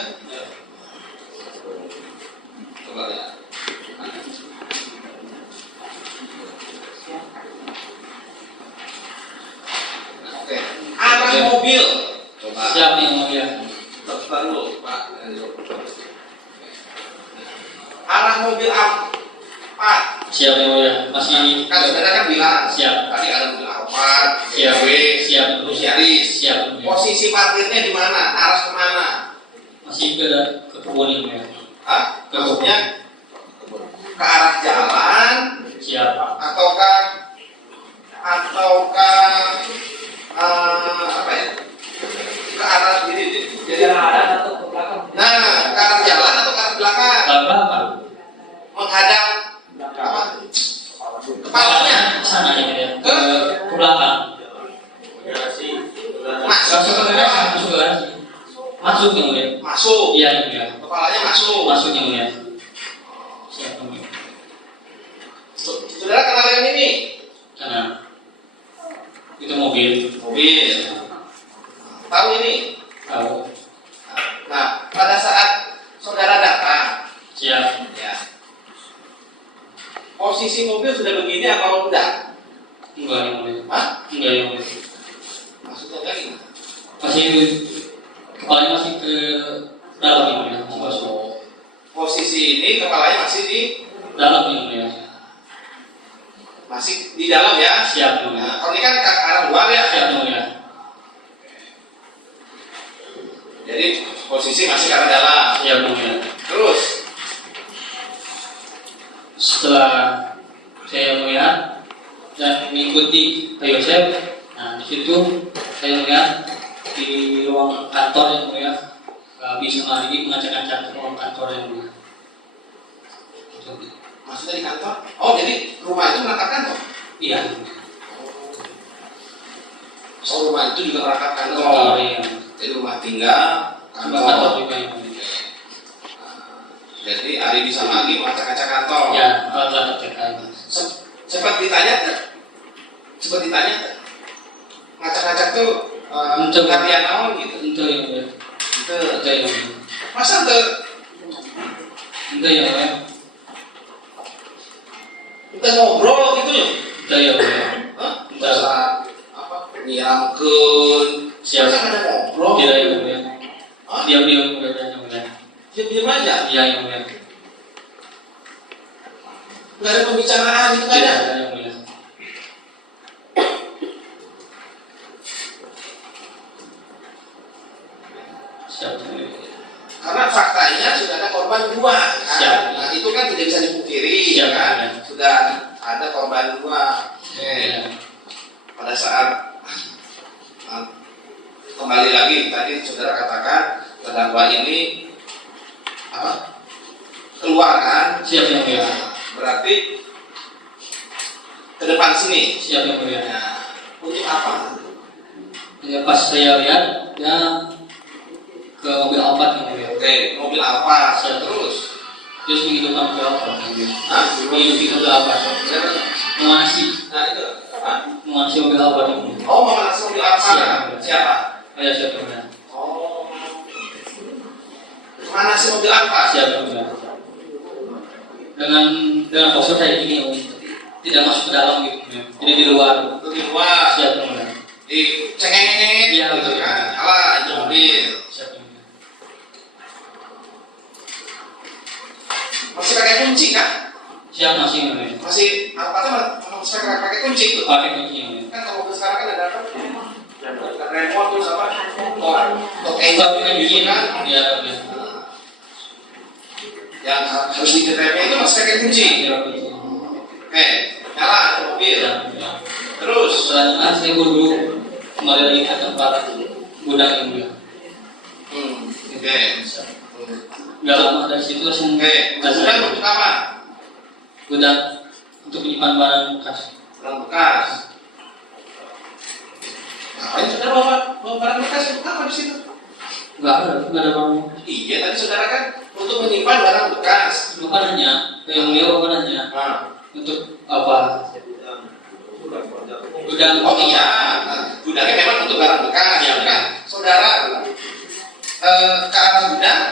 Coba ya. Oke. Arah mobil. Coba. Siap yang mulia. Sebentar dulu, Pak. Arah mobil Alphard. Siap yang mulia. Masih Kan saudara kan bilang. siap. Tadi ada mobil Alphard, Siap. BMW, Siap. terus Yaris. Siap. Yang mulia. Posisi parkirnya di mana? Arah kemana? Masih ke kebun yang mulia. Hah? Maksudnya ke arah jalan Siap. ataukah apa ya? Ke arah jadi Jalan atau ke belakang? nah, ke arah jalan atau ke arah belakang? Kalau berapa? Menghadap apa? Kepalanya Ke sana ya mulia. Ke belakang. Masuk ke garasi. Masuk ke garasi. Masuk yang mulia. masuk. Iya yang mulia. Kepalanya masuk. Masuk yang mulia. Siap yang mulia. Saudara kenal yang ini? Sana. Itu mobil. Mobil. Tahu ini? Tahu. Nah, pada saat saudara datang, Siap. ya, posisi mobil sudah begini apa enggak? Enggak yang mulia. Hah? Enggak yang mulia. Maksudnya tadi? Masih kepalanya masih ke dalam yang mulia. Masih masuk. Posisi ini kepalanya masih di Dalam yang mulia. dalam ya. Siap yang mulia. Nah, kalau ini kan ke arah luar ya. Siap yang mulia. Jadi posisi masih ke arah dalam. Siap yang mulia. Terus, Setelah saya melihat dan mengikuti Pak Yosef, nah di situ saya melihat di ruang kantor yang mulia, bisa lagi mengacak-acak ruang kantor yang mulia. maksudnya di kantor? Oh, jadi rumah itu merangkap kantor? Iya. So, rumah itu juga merangkap kantor. Kantor yang Jadi rumah tinggal, kantor kantor. juga yang mulia. Jadi Ari bisa lagi mengacak-acak kantor. Ya, alat TKI. Sempat ditanya nggak? Sempat ditanya nggak? Ngacak-ngacak tuh Untuk- latihan naon gitu? Itu yang mulia. Itu Itu yang mulia. masa tuh Itu yang mulia. kita ngobrol gitu ya? Itu yang mulia. Hah? Masa apa? Nyiramkeun. Siap. Masa ada ngobrol? Tidak yang mulia. Hah? Diam-diam mulia yang mulia. Diam-diam aja. Iya yang mulia. Nggak ada pembicaraan itu nggak ada. Tidak yang mulia. Siap yang mulia. Karena faktanya sudah ada korban dua kan? Siap. Nah itu kan tidak bisa dipungkiri Siap. kan? Sudah ada korban dua. Iya. Pada saat kembali lagi tadi saudara katakan terdakwa ini apa? Keluar kan? Siap yang mulia. Berarti ke depan sini. Siap yang mulia. Nah, untuk apa? Ya, pas saya lihat ya ke mobil Alphard yang mulia. Oke, mobil apa? Siap. Terus? Terus menghidupkan mobil Alphard yang mulia. Hah? Menghidupi mobil Alphard. Menganasi, Nah itu. Hah? menganasi mobil Alphard yang mulia. Oh, mengenasi mobil apa? Siap. Siapa? Ya siap yang mulia. Oh. Mana sih mobil apa? Siap yang mulia. Dengan postur kayak gini, Om. Tidak masuk ke dalam gitu, ya. Jadi di luar. Itu di luar. Siap yang mulia. Di cengeng Iya, gitu betul. kan. Alah, itu mobil. Siap yang mulia. Masih pakai kunci kan? Siap masih yang mulia. Masih masih pakai kunci tuh. Pakai kunci yang mulia. Kan kalau mobil sekarang kan ada apa? Ada remote terus apa? Untuk Pakai engine kunci gitu kan? ya. Ya. Yang harus digeraknya itu masih pakai kunci. Iya, kunci. Oke, nyala ada mobil. Siap. Ya. Terus, Selanjutnya saya buru kembali lagi ke tempat gudang yang mulia. oke. Gak lama dari situ langsung Oke, gudang untuk apa? gudang untuk menyimpan barang bekas. Barang bekas. Ngapain saudara bawa barang bekas untuk apa di situ? Gak ada barang. Iya, tadi saudara kan untuk menyimpan barang bekas. Bapak nanya, yang mulia Bapak nanya, Nah, untuk apa? Gudang. oh iya, gudangnya memang untuk barang bekas, Iya. ya kan? Saudara, ke arah gudang,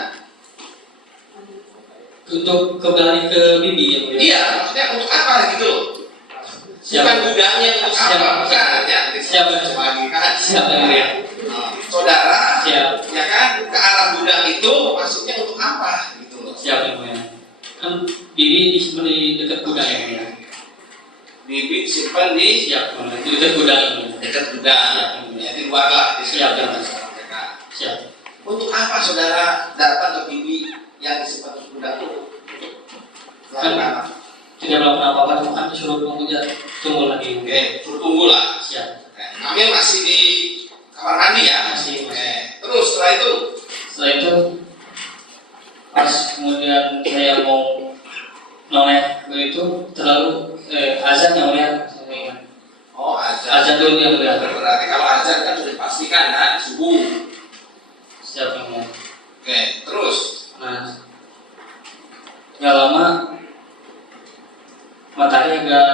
Untuk kembali ke bibi yang mulia. iya, maksudnya untuk apa gitu? Siap. Bukan gudangnya untuk Siap. apa? Bukan, ya. Siap. Lagi kan? Siap yang mulia. Saudara, Siap. ya kan? Ke arah gudang itu maksudnya untuk apa? Gitu loh. Siap yang mulia. Kan bibi disimpan di dekat gudang yang mulia. Bibit simpan di Siap yang mulia. Di dekat gudang yang mulia. dekat gudang, ya di luar lah. Di Siap. sekitar mereka. Siap. Untuk apa saudara datang ke bibi yang disimpan di gudang itu? Kan tidak melakukan apa-apa, cuma kan disuruh tunggu lagi. Oke, suruh tunggu lah. Siap. Kami masih di kamar mandi ya. Masih. Terus setelah itu, Setelah itu pas kemudian saya mau noleh ke itu terlalu azan yang mulia. Saya ingat. oh azan. Azan dulu yang mulia. Berarti kalau azan kan sudah dipastikan kan subuh. Siap yang mulia. Oke, terus Nah, nggak lama matahari agak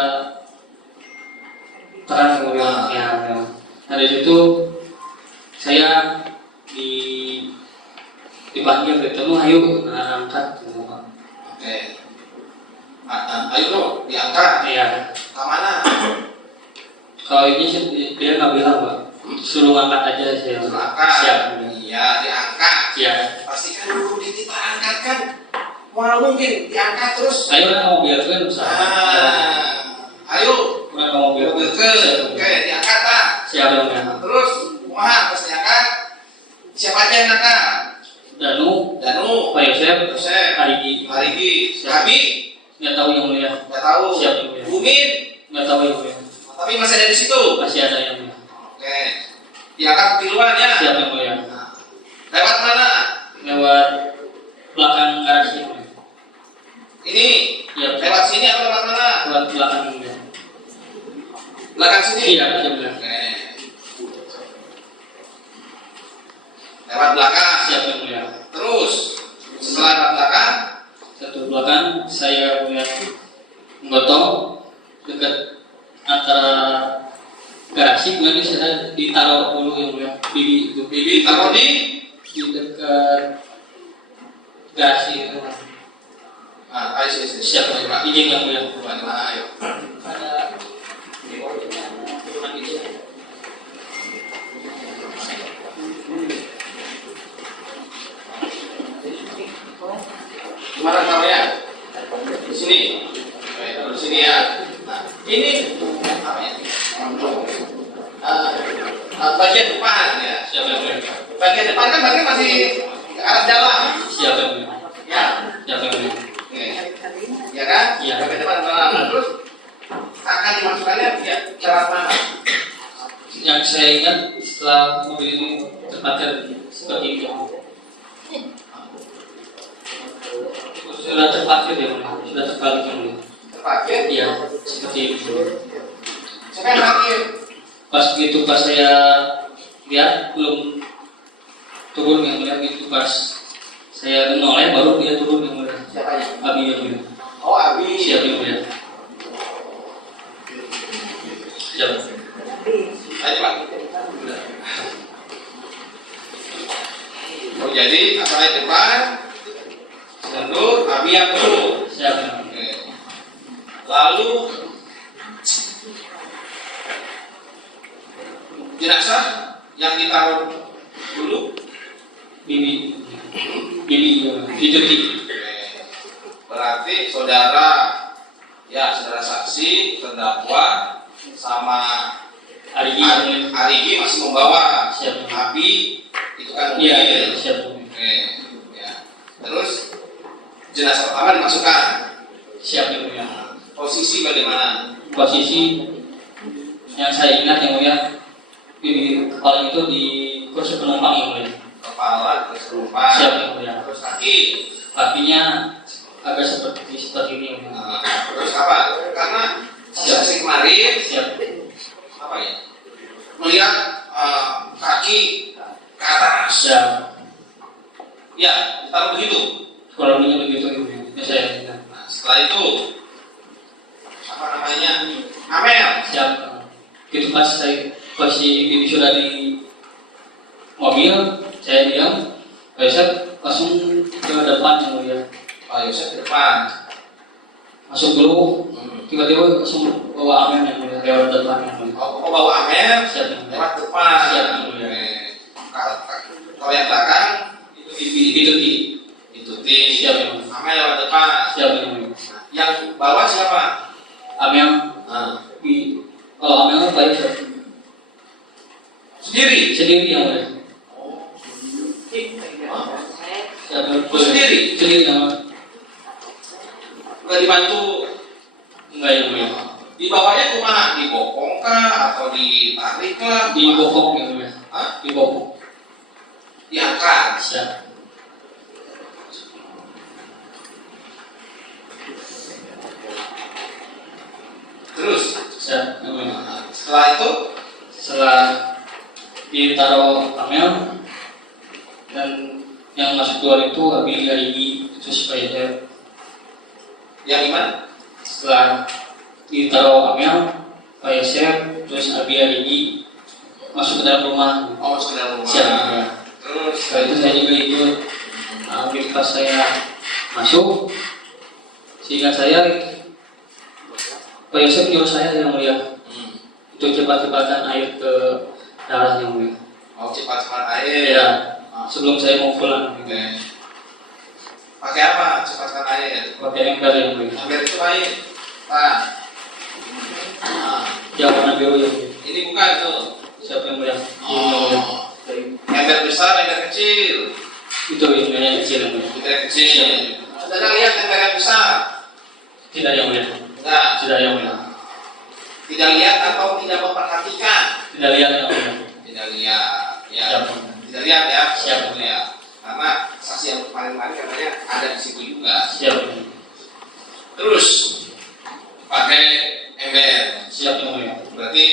terang yang mulia. Ya. Nah, dari situ saya dipanggil ketemu, ayo angkat. oke. Ayo lo diangkat. Iya. Ke mana? Kalau ini sih dia nggak bilang Pak, suruh angkat aja saya. Angkat. Siap. Iya, diangkat. Siap. Pastikan dulu kita angkat kan. Mana mungkin diangkat terus. Ayo kan mau biarkan usaha. Ayo. Kan mau biarkan. Oke, diangkat lah. Siap yang mulia. Terus, pas diangkat, siapa aja yang angkat? Danu, Danu, Pak Yosef, Yosef, Arigi, Marigi, Siap. Abi, nggak tahu yang mulia. nggak tahu. Siap yang mulia. Bumin, Nggak tahu yang mulia. tapi masih ada di situ. Masih ada yang mulia. Oke, diangkat tiluan ya. Siap yang mulia. Lewat mana? Lewat belakang garasi yang mulia. Ini. Iya. Lewat sini atau lewat mana? Lewat belakang yang mulia. Belakang sini. Iya, yang mulia. Oke. Lewat belakang. Siap yang mulia. Terus setelah lewat belakang, Satu belakang saya melihat menggotong dekat antara garasi, kemudian saya ditaruh dulu yang mulia. Bibi itu Bibi taruh di dekat garasi itu. ayo sini. Siap Pak. izin yang mulia. Ayo. Ada Gimana caranya? Di sini. Oke, taruh di sini ya. Nah, ini apa ya? Bagian depan ya. siap yang mulia. Bagian depan kan berarti masih ke arah jalan. Siap yang mulia. Ya. Siap yang mulia. Oke. Ya kan? Iya. Bagian depan jalan. Nah, terus akan dimasukkannya ya lewat mana? Yang saya ingat setelah mobil ini terparkir seperti ini. Sudah terparkir ya mulia. Sudah terbalik yang mulia. Terparkir. Iya, seperti itu. Siapa yang parkir? Pas begitu pas saya lihat belum turun yang mulia, gitu pas saya noleh baru dia turun yang mulia. Siapanya? Abi yang mulia. Oh, Abi. Siap yang mulia. Siap. Ayo Pak. Oh, jadi asalnya depan, mundur, Abi yang dulu. Siap yang mulia. Oke. Lalu jenazah yang ditaruh dulu. Bibi yang dicuci. Berarti saudara saksi, terdakwa sama Arigi masih membawa. Siap. Abi itu kan Iya, mobil. siap. Oke, ya. Terus jenazah pertama dimasukkan. Siap yang mulia. Posisi bagaimana? Posisi yang saya ingat yang mulia, di kepala itu di kursi penumpang yang mulia. Kepala terus penumpang. Siap yang mulia. Terus kaki. Kakinya agak seperti ini yang mulia. Nah, terus apa? Karena saksi kemarin Siap. apa ya? Melihat kaki ke atas. Siap. Ya, ditaruh begitu. Kurang pas si Bibi sudah di mobil, saya diam, Pak Yosef langsung ke depan yang mulia. Pak Yosef ke depan. Masuk dulu, tiba-tiba langsung bawa amen yang mulia, lewat depan yang mulia. Oh, bawa amen Siap yang mulia. lewat depan. Siap yang mulia. Kalau yang belakang itu Bibi. Itu Ti. Siap yang mulia. Amen lewat depan. Siap yang mulia. Yang bawah siapa? Amel, kalau Amel Pak Yosef Sendiri. yang mulia. Siap yang mulia. Sendiri yang mulia. Udah dibantu. Enggak yang mulia. Di bawahnya kumaha? Dibokong kah atau ditarik lah? Di bokok yang mulia. Hah? Di bokok. Diangkat. Siap. Terus Siap yang mulia. setelah itu Setelah ditaruh Amel dan yang masuk keluar itu Abi Arigi terus Pak Yosef. yang gimana? Setelah ditaruh Amel, Pak Yosef terus Abi Arigi masuk ke dalam rumah. Oh, masuk ke dalam rumah. Siap yang mulia. Terus Setelah itu saya juga ikut. Pas saya masuk, sehingga saya Pak Yosef nyuruh saya yang mulia untuk cepat-cepatan air ke darah yang mulia. mau cepat-cepat air. Ya, sebelum saya mau pulang. Oke. Pakai apa? Cepatkan air. Pakai ember yang mulia. Ember itu air. Nah, Yang warna biru yang mulia. ini bukan tuh. Siapa yang mulia? Ini yang mulia. Ember besar, ember kecil. Itu yang mulia yang kecil yang mulia. Ember kecil. Saudara lihat ember yang besar. Tidak yang mulia. Enggak. Tidak yang mulia. Tidak lihat atau tidak memperhatikan. Tidak lihat yang mulia. Tidak lihat. Ya. Siap. Tidak lihat ya. Siap. Ya. Karena saksi yang kemarin-kemarin katanya ada di situ juga. Siap yang mulia. Terus pakai ember. Siap yang mulia. Berarti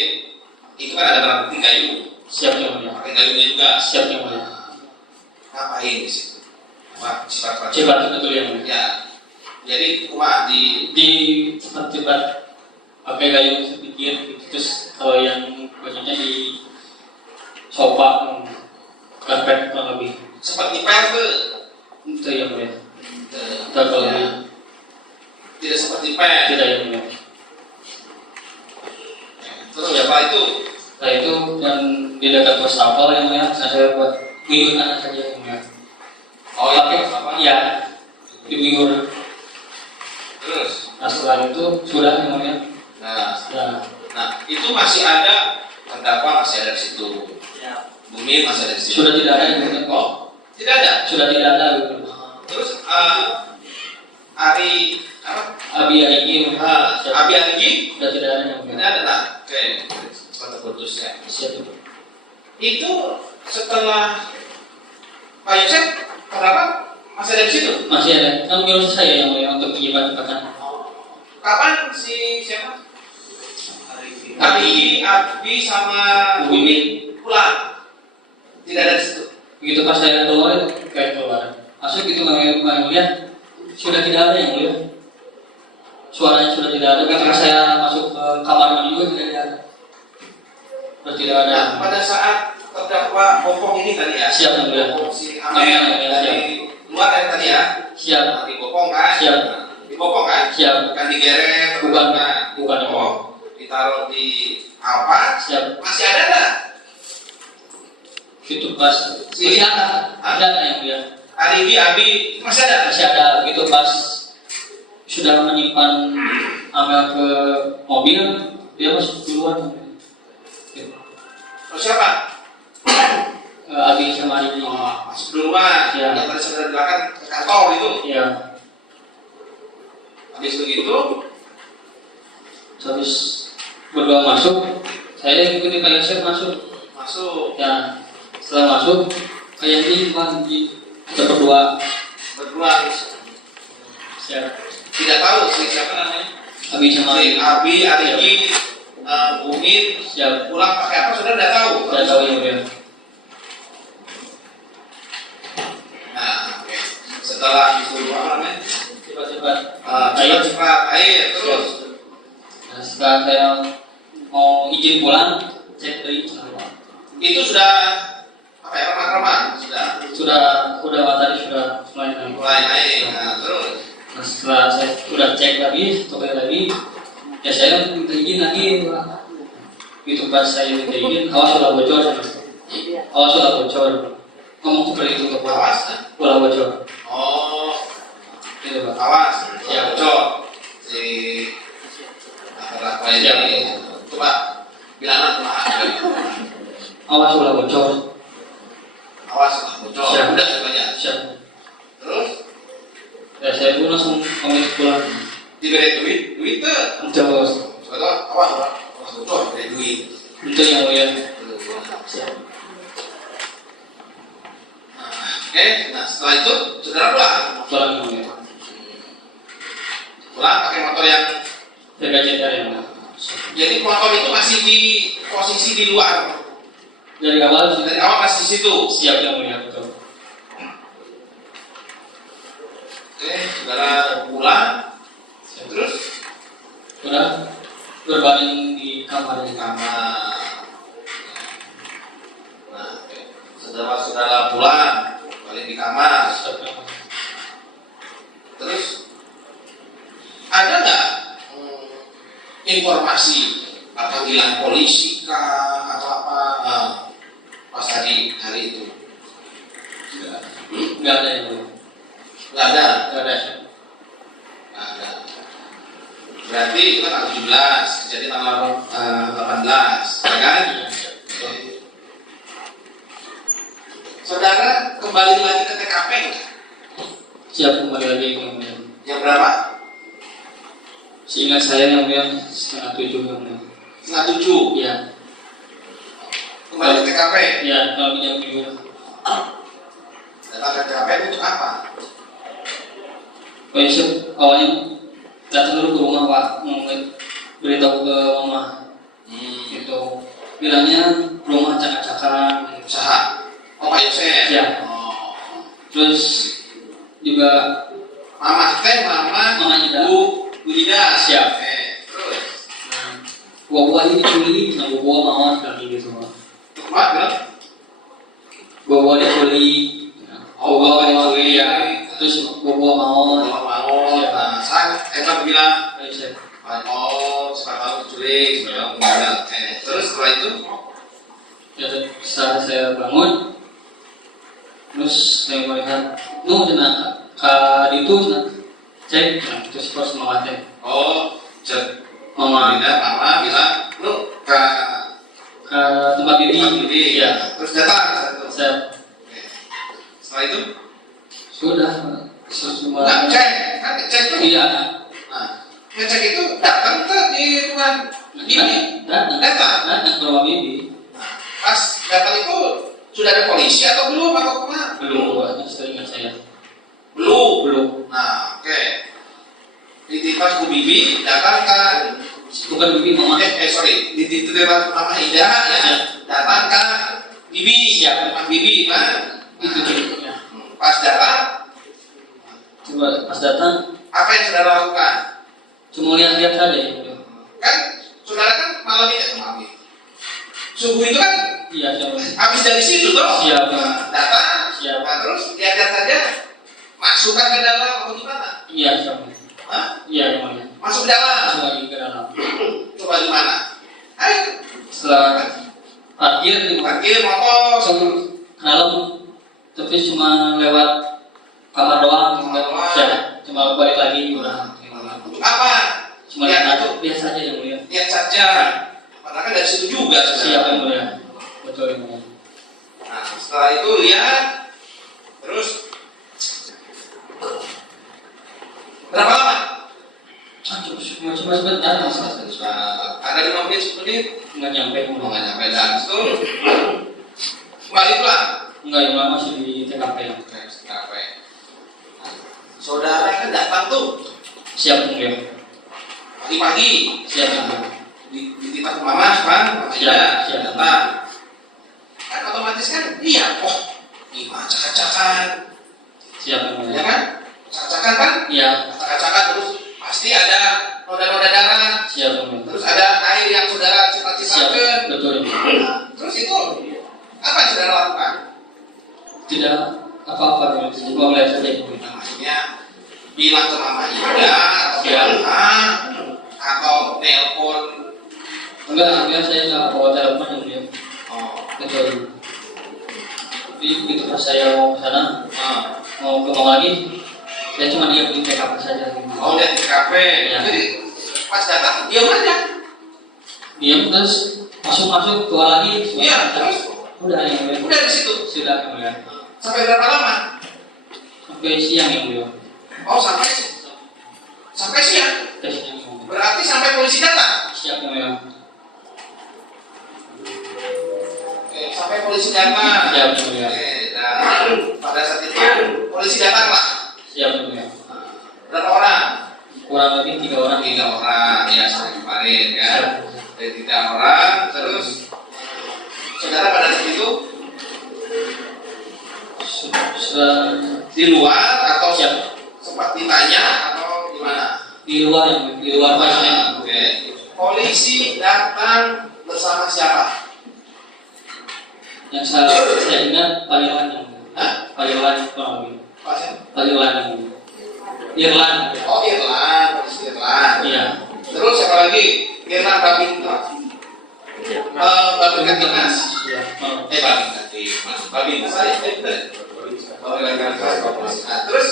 itu kan ada barang bukti kayu. Siap yang mulia. Pakai kayunya juga. Siap yang mulia. Ngapain di situ? Sifat-sifat. Cepat betul yang mulia. Ya. Jadi cuma Di cepat-cepat pakai kayu sedikit gitu. Terus kalau yang bajunya di sofa karpet kurang lebih seperti pers itu yang mulia. Tidak kalau ya. Tidak seperti pers. tidak yang mulia. Terus setelah itu Setelah itu yang di dekat wastafel yang mulia, saya buat buyur anak saja yang mulia. oh Pakai itu apa? ya di buyur. Terus Nah setelah itu sudah yang mulia. nah, Nah, nah itu masih ada terdakwa masih ada di situ. Bumi masih ada di situ. sudah tidak ada yang mulia. Oh, tidak ada. Sudah tidak ada gitu. Terus Ari apa? Abi Arigi Abi Arigi sudah tidak ada yang mulia. tidak ada. Nah, oke. Seperti putus ya. Siap. Itu setelah Pak Yosef kenapa masih ada di situ? Masih ada. Kan menyuruh saya yang mulia untuk menyebarkan. Kapan si siapa? Abi sama Bumi pulang. Tidak ada di situ. Begitu pas saya keluar kayak keluar. Masuk itu yang mulia sudah tidak ada yang mulia. Suaranya sudah tidak ada. Ketika saya masuk ke kamar mandi juga tidak ada. Sudah tidak ada. Nah, pada saat terdakwa Bopong ini tadi ya. Siap yang mulia. Bopong si Amel dari luar tadi ya. Siap. Nah, di Bopong kan? Siap. Di Bopong kan? Siap. Bukan digeret. Bukan. Nah, Bukan. oh, ditaruh di apa? Siap. Masih ada nggak? Itu pas masih ada. Ada yang mulia. Abi masih ada? Masih ada. Begitu pas sudah menyimpan Amel ke mobil, dia masuk duluan. Terus siapa? Abi sama ini. Oh, masuk duluan. Ya. Yang tadi sudah di belakang ke kantor itu. Iya. Habis begitu, Terus berdua masuk, saya ikuti Pak Yosef masuk. masuk Ya, setelah masuk, kayak ini Bang, kita berdua. berdua. Siap. Tidak tahu siapa namanya. Abi sama Si ini. Abi, Arigi, Bumi, Siap. pulang pakai apa sudah tidak tahu. Tidak tahu yang mulia. Nah, oke. Setelah disuruh apa namanya? Cepat-cepat. Cepat-cepat air terus. Nah, setelah saya mau izin pulang, cek dari Pak. Itu sudah apa ya, remah-remah Udah tadi sudah mulai naik. mulai naik. Nah, terus Nah, setelah saya udah cek lagi, coba lagi, ya saya minta izin lagi Pak. Itu pas saya minta izin, awas sudah bocor. Awas sudah bocor. Ngomong seperti itu ke Pak. awas. Bola bocor. Oh, Gitu Pak. awas. Ya. Bocor. Si apa ini? Coba bilang lah. Awas bola bocor. Awas bocor. Siap. Udah semuanya. Siap. Terus Ya saya pun langsung pamit pulang. diberi duit tuh. Terus Soalnya awas bocor, beri duit. itu yang mulia. Oke, nah setelah itu saudara Pulang yang mulia. pulang pakai motor yang Jaga jaga yang mulia. jadi motor itu masih di posisi di luar Dari awal dari awal masih di situ. siap yang mulia betul. Oke, saudara pulang terus Udah berbaring di kamar di kamar. Nah, oke. Saudara pulang balik di kamar. Terus ada nggak informasi panggilan polisi kah atau apa pas hari itu? Nggak ada yang mulia. Nggak ada. Nggak ada. Nggak ada. Berarti itu kan tanggal 17, jadi tanggal 18, ya kan? Oke. Saudara kembali lagi ke TKP Siap kembali lagi yang mulia. yang berapa? Seingat saya yang mulia 6:30 yang mulia. Setengah 7. Iya. Kembali ke TKP. Iya kalau jam 7. Datang ke TKP untuk apa? Oh iya, awalnya datang dulu ke rumah Pak, mau beritahu ke mama. Gitu. Bilangnya rumah acak-acakan. Usaha. Oh, Pak Yosef. Iya. Oh. Terus juga Mama Mama Ida. Bu Ida. Siap. Oke. Terus. buah-buah ini diculik, nah buah-buah mawar lagi gitu Pak. Tempat kan? Buah-buah diculik, buah-buah diculik ya. Terus buah-buah mawar. Mau. Nah, saya bilang Ayo saya. oh, sekarang diculik, sekarang terus setelah itu Ya, setelah saya bangun, terus saya melihat, itu cek, nah terus pas semangatnya. oh, cek Mama mama bilang lu ke ke tempat bibi, ya. Terus datang satu. saya Setelah itu sudah semua. nggak cek, kan cek tuh. Iya, Nah, ngecek itu datang ke di rumah bibi. datang ke rumah bibi. Pas datang itu sudah ada polisi atau belum atau kemana? Belum, Pak, seingat saya. Belum. Nah, oke. Pas Bu Bibi datang ke Bukan bibi, mama. sorry, di tempat Mama Ida ya, datang ke Bibi, ya, rumah Bibi kan. Itu ceritanya. Pas datang, Coba pas datang, apa yang saudara lakukan? cuma lihat-lihat saja ya. Kan saudara kan malam ini subuh itu kan Iya, siapa? habis dari situ toh. Siap. Nah, datang, Siap. nah terus lihat-lihat saja, masukkan ke dalam atau gimana? Iya, siapa? Hah? Iya, yang mana? Masuk ke dalam. Masuk lagi ke dalam. Coba di mana? Ayo. Setelah parkir di Parkir motor. langsung ke dalam, tapi cuma lewat kamar doang, Kamar doang. Siap. Cuma balik lagi udah. Untuk apa? Cuma Lihat lihat itu. biasa aja yang mulia. Lihat saja. Padahal kan dari situ juga. Siap yang mulia. Betul yang mulia. Nah, setelah itu lihat, terus berapa lama? Cuma sebentar, Ada 5 menit, 10 menit. nggak nyampe. Mau nggak nyampe dan itu kembali pulang. Enggak, yang lama masih di TKP yang. Kenapa ya? Saudara kan datang tuh Siap yang mulia. pagi-pagi Siap yang mulia. di tempat mama kan, Mama Ida Siap. datang. Kan otomatis kan, iya, ini acak-acakan, Siap yang ya mulia. kan? Acak-acakan kan? Iya. Acak-acakan terus pasti ada noda-noda darah, Siap yang mulia. terus ada air yang saudara Siap, ceritakan. betul. Nah, terus itu apa yang saudara lakukan? Tidak apa-apa ya, cuma melihat saja yang mulia. Nah, maksudnya bilang ke Mama Ida atau Siap. atau nelpon. Enggak, saya nggak bawa telepon yang mulia. Oh, Betul. Jadi begitu pas saya mau ke sana, mau ke Mama lagi, saya cuma diam di TKP saja. oh lihat di kafe. Ya. Jadi pas datang diam aja. Diam terus masuk keluar lagi. Iya, terus Udah yang mulia. udah di situ. Sudah yang mulia. Sampai berapa lama? Sampai siang yang mulia. Oh, sampai siang. Sampai siang yang mulia. Berarti sampai polisi datang. Siap yang mulia. Oke, sampai polisi datang. Siap yang mulia. Oke, nah pada saat itu polisi datanglah. Siap yang mulia. Berapa orang? Kurang lebih 3 orang. 3 orang ya seperti kemarin kan. Siap. Dari 3 orang terus saudara pada saat itu Sudah di luar atau siap. sempat ditanya atau gimana? Di luar yang mulia. Di luar pasien. Oke. Polisi datang bersama siapa? Yang saya ingat Paliwan yang mulia. Hah? Paliwan kurang lebih. Pasien? Paliwan yang mulia. Irlan. Oh, Irlan, polisi Irlan. Iya. Terus siapa lagi? Irlan Babinto. Babin Katimas. Iya. Babin Katimas. Babin saya benar. Babin Katimas. Nah, terus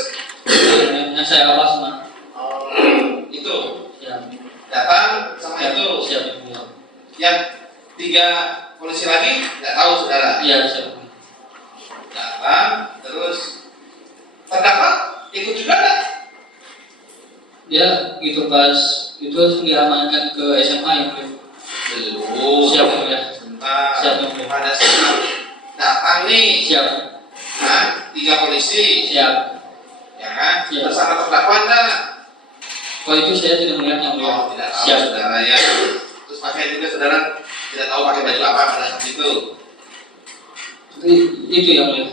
Yang saya awas mah. itu Siap. datang sama Siap. itu Siap yang mulia. yang 3 polisi lagi nggak tahu saudara. Iya siap. Datang terus terdakwa ikut juga nggak? Dia gitu pas itu langsung diamankan ke SMA yang mulia. Belum. Siap yang mulia. Sebentar. Siap yang mulia. Pada saat datang nih, Siap. nah, 3 polisi, Siap. ya kan? Siap. Bersama terdakwa enggak? Kalau itu saya tidak melihat yang mulia. Oh, tidak tahu Siap. saudara ya. Terus pakai juga saudara tidak tahu pakai baju apa pada saat itu. Itu yang mulia.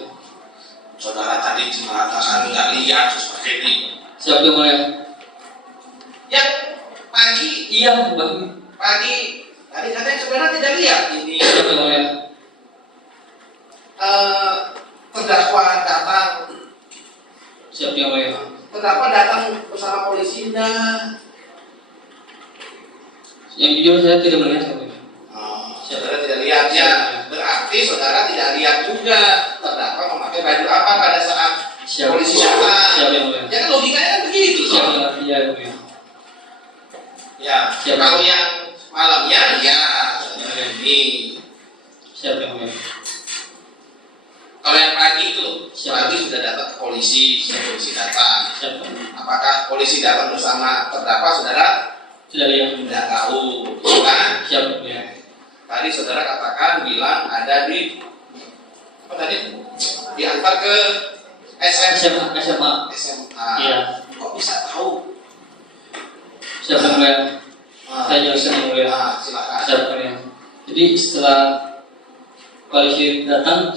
Saudara tadi mengatakan nggak lihat terus pakai ini. Siap yang mulia. Yang pagi, Iya bagi. tadi katanya saudara tidak lihat ini. Siap yang mulia. Terdakwa datang, Siap yang mulia. terdakwa datang bersama polisi enggak? Yang jujur saya tidak melihat yang mulia. Saudara tidak lihat ya. Berarti saudara tidak lihat juga terdakwa memakai baju apa pada saat Siap. polisi datang. Siap yang mulia. Ya kan logikanya kan begitu. Siap yang mulia. Ya. Siap. Kalau yang malamnya ya saudara ini. Siap yang mulia. Kalau yang pagi itu Siap. pagi sudah datang ke polisi, polisi datang. Siap. Apakah polisi datang bersama terdakwa saudara? Sudah lihat. Tidak tahu, ya kan? Siap yang mulia. Tadi saudara katakan bilang ada di apa tadi? Diantar ke SMA. SMA. Iya. Kok bisa tahu? Siap yang mulia. Ah, Saya jelaskan yang mulia. silakan. Siap yang mulia. Jadi setelah polisi datang,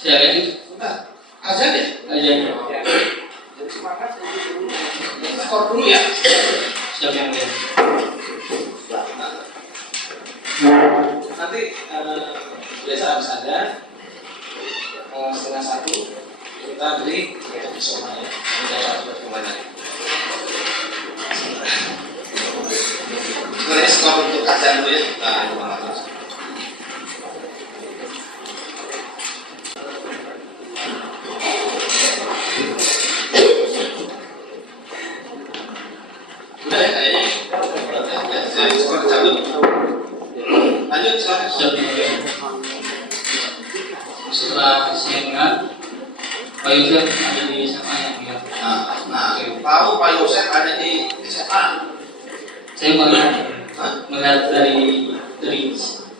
saya lihat itu Bentar, aja deh. aja. Jadi semangat kita skor dulu ya. Siap yang mulia. Nanti biasa habis ada 1:30 kita beri episode ya. Ini saya sudah mulai lagi. Sebenarnya skor untuk kajian dulu ya. Nah, udah ya kayaknya. Saya skor cabut. Lanjut silakan. Siap yang mulia. Setelah saya ingat, Pak Yusuf ada di SMA yang mulia. Nah, tahu Pak Yosef ada di SMA. Saya melihat dari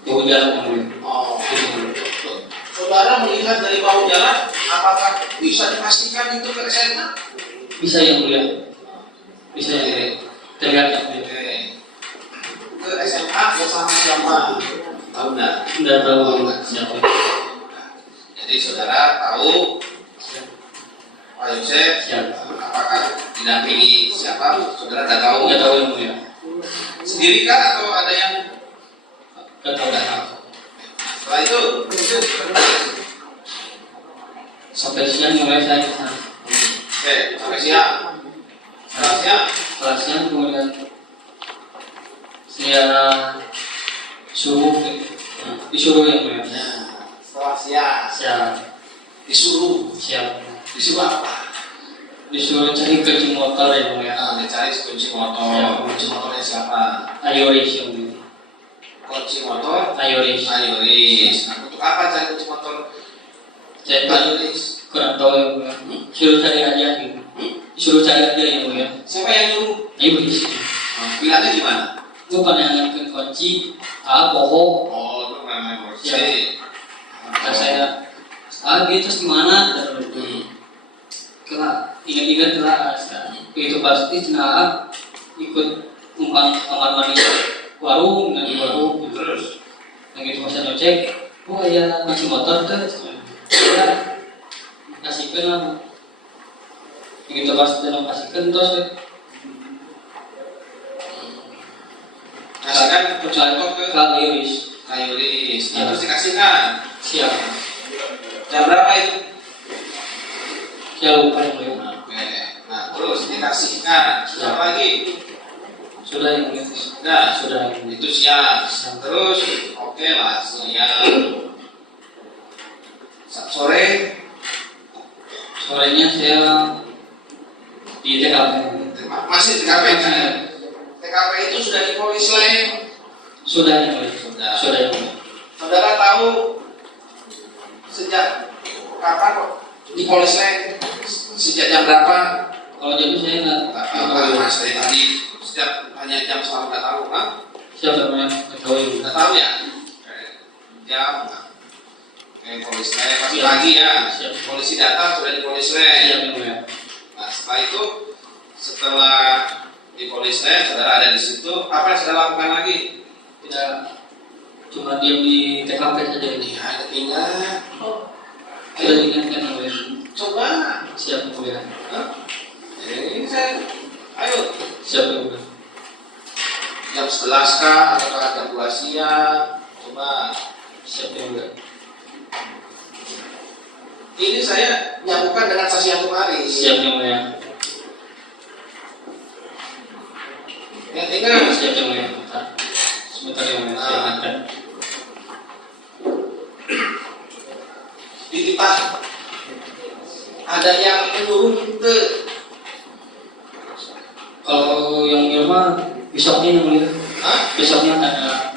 jauh jalan yang mulia. Oh, saudara melihat dari bawah jalan, apakah bisa dipastikan itu ke SMA? Bisa yang mulia. Bisa yang mulia. Terlihat yang mulia. Oke. Ke SMA bersama siapa? Tahu nggak? Tidak tahu siapa. Jadi saudara tahu Pak Yosef, Siap. apakah didampingi siapa? Saudara tidak tahu? Tidak tahu yang mulia. Sendiri kah atau ada yang Gak tahu dah. Setelah itu Sampai siang mulai saya ke sana. oke, sampai siang. Setelah siang, Setelah siang kemudian saya disuruh yang mulia. nah, setelah siang Saya disuruh siap. apa? Disuruh cari kunci motor yang mulia. Nah, dicari kunci motor. Ya. Kunci motornya siapa? Ayoris yang mulia. Kunci motor Ayoris. Ayoris. Nah, untuk apa cari kunci motor Saya Ayoris? kurang tahu yang mulia. Suruh cari aja gitu. Disuruh cari aja yang mulia. Siapa yang nyuruh? Ayoris. Bilangnya gimana? Itu pada yang kunci bohong. Oh, itu namanya kunci. Ya. Kata saya gitu terus gimana? Kela ingat-ingat kelas kan. Itu pasti cenah ikut umpan kamar mandi warung dan di warung. Terus Yang itu masa ngecek, oh ya masih motor tuh. Ya kasihkan lah. Begitu pas dalam kasihkan terus kasihkan kunci motor ke Ayoris. Ayoris. Ya. Terus dikasihkan. Siap. Jam berapa itu? Saya lupa yang mulia. Oke. Nah, terus dikasihkan. Siapa lagi? Sudah yang mulia. Nah, Sudah yang mulia. itu siang. Terus oke lah siang. Sore Sorenya saya di TKP. masih di TKP kan? TKP itu sudah di polis lain. Sudah yang mulia. Sudah. Sudah yang mulia. Saudara tahu sejak kapan kok di polis lain? Sejak jam berapa? Kalau jadi saya nggak Tahu mas dari tadi setiap hanya jam selalu nggak tahu, kan? siap namanya nggak tahu yang Nggak tahu ya? Jam polis lain pagi Siap. pagi ya. Siap. Polisi datang sudah di polis lain. siap yang mulia. Nah setelah itu setelah di polis lain saudara ada di situ apa yang saudara lakukan lagi? Tidak cuma diam di TKP saja ini. Ya ingat. Sudah diingatkan yang mulia. Coba. Siap yang mulia. Hah? Ini saya. Ayo. Siap yang mulia. Jam 11 kah atau jam 2 siang? Coba. Siap yang mulia. Ini saya nyambungkan dengan saksi yang kemarin. Siap yang mulia. Ingat. Siap yang mulia. Sebentar yang mulia. Saya ingatkan. Di kita ada yang menyuruh kita. Kalau yang mulia mah besoknya yang mulia. Hah? Besoknya ada.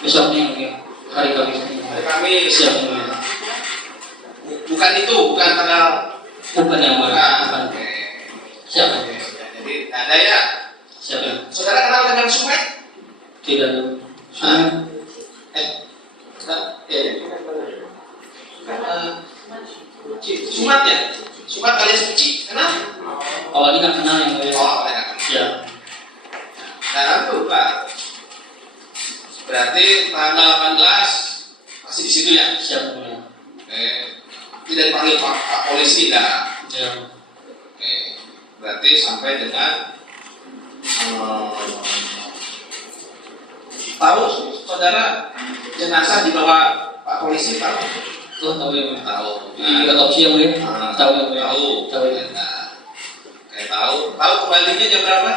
Besoknya yang mulia. Hari Kamis. Hari Kamis. Siap yang mulia. Bukan itu, bukan tanggal. Bukan yang mulia. Bukan. Bukan. Oke. Siap. Oke. Jadi ada ya. Siap yang. Saudara kenal dengan Sumet? Tidak. Hah? Sumat ya? Sumat alias Uci, kenal? Awalnya kan kenal yang mulia. Oh, enak. Siap. Nah, lupa. Berarti tanggal 18 masih di situ ya? Siap yang mulia. Tidak dipanggil Pak Polisi, tidak. Ya. Berarti sampai dengan tahu saudara jenazah dibawa Pak Polisi tahu? Oh, tahu yang mulia. Tahu. Di otopsi yang mulia. Tahu yang mulia. Tahu. Tahu yang mulia. Nah, kayak tahu. Tahu kembalinya jam berapa?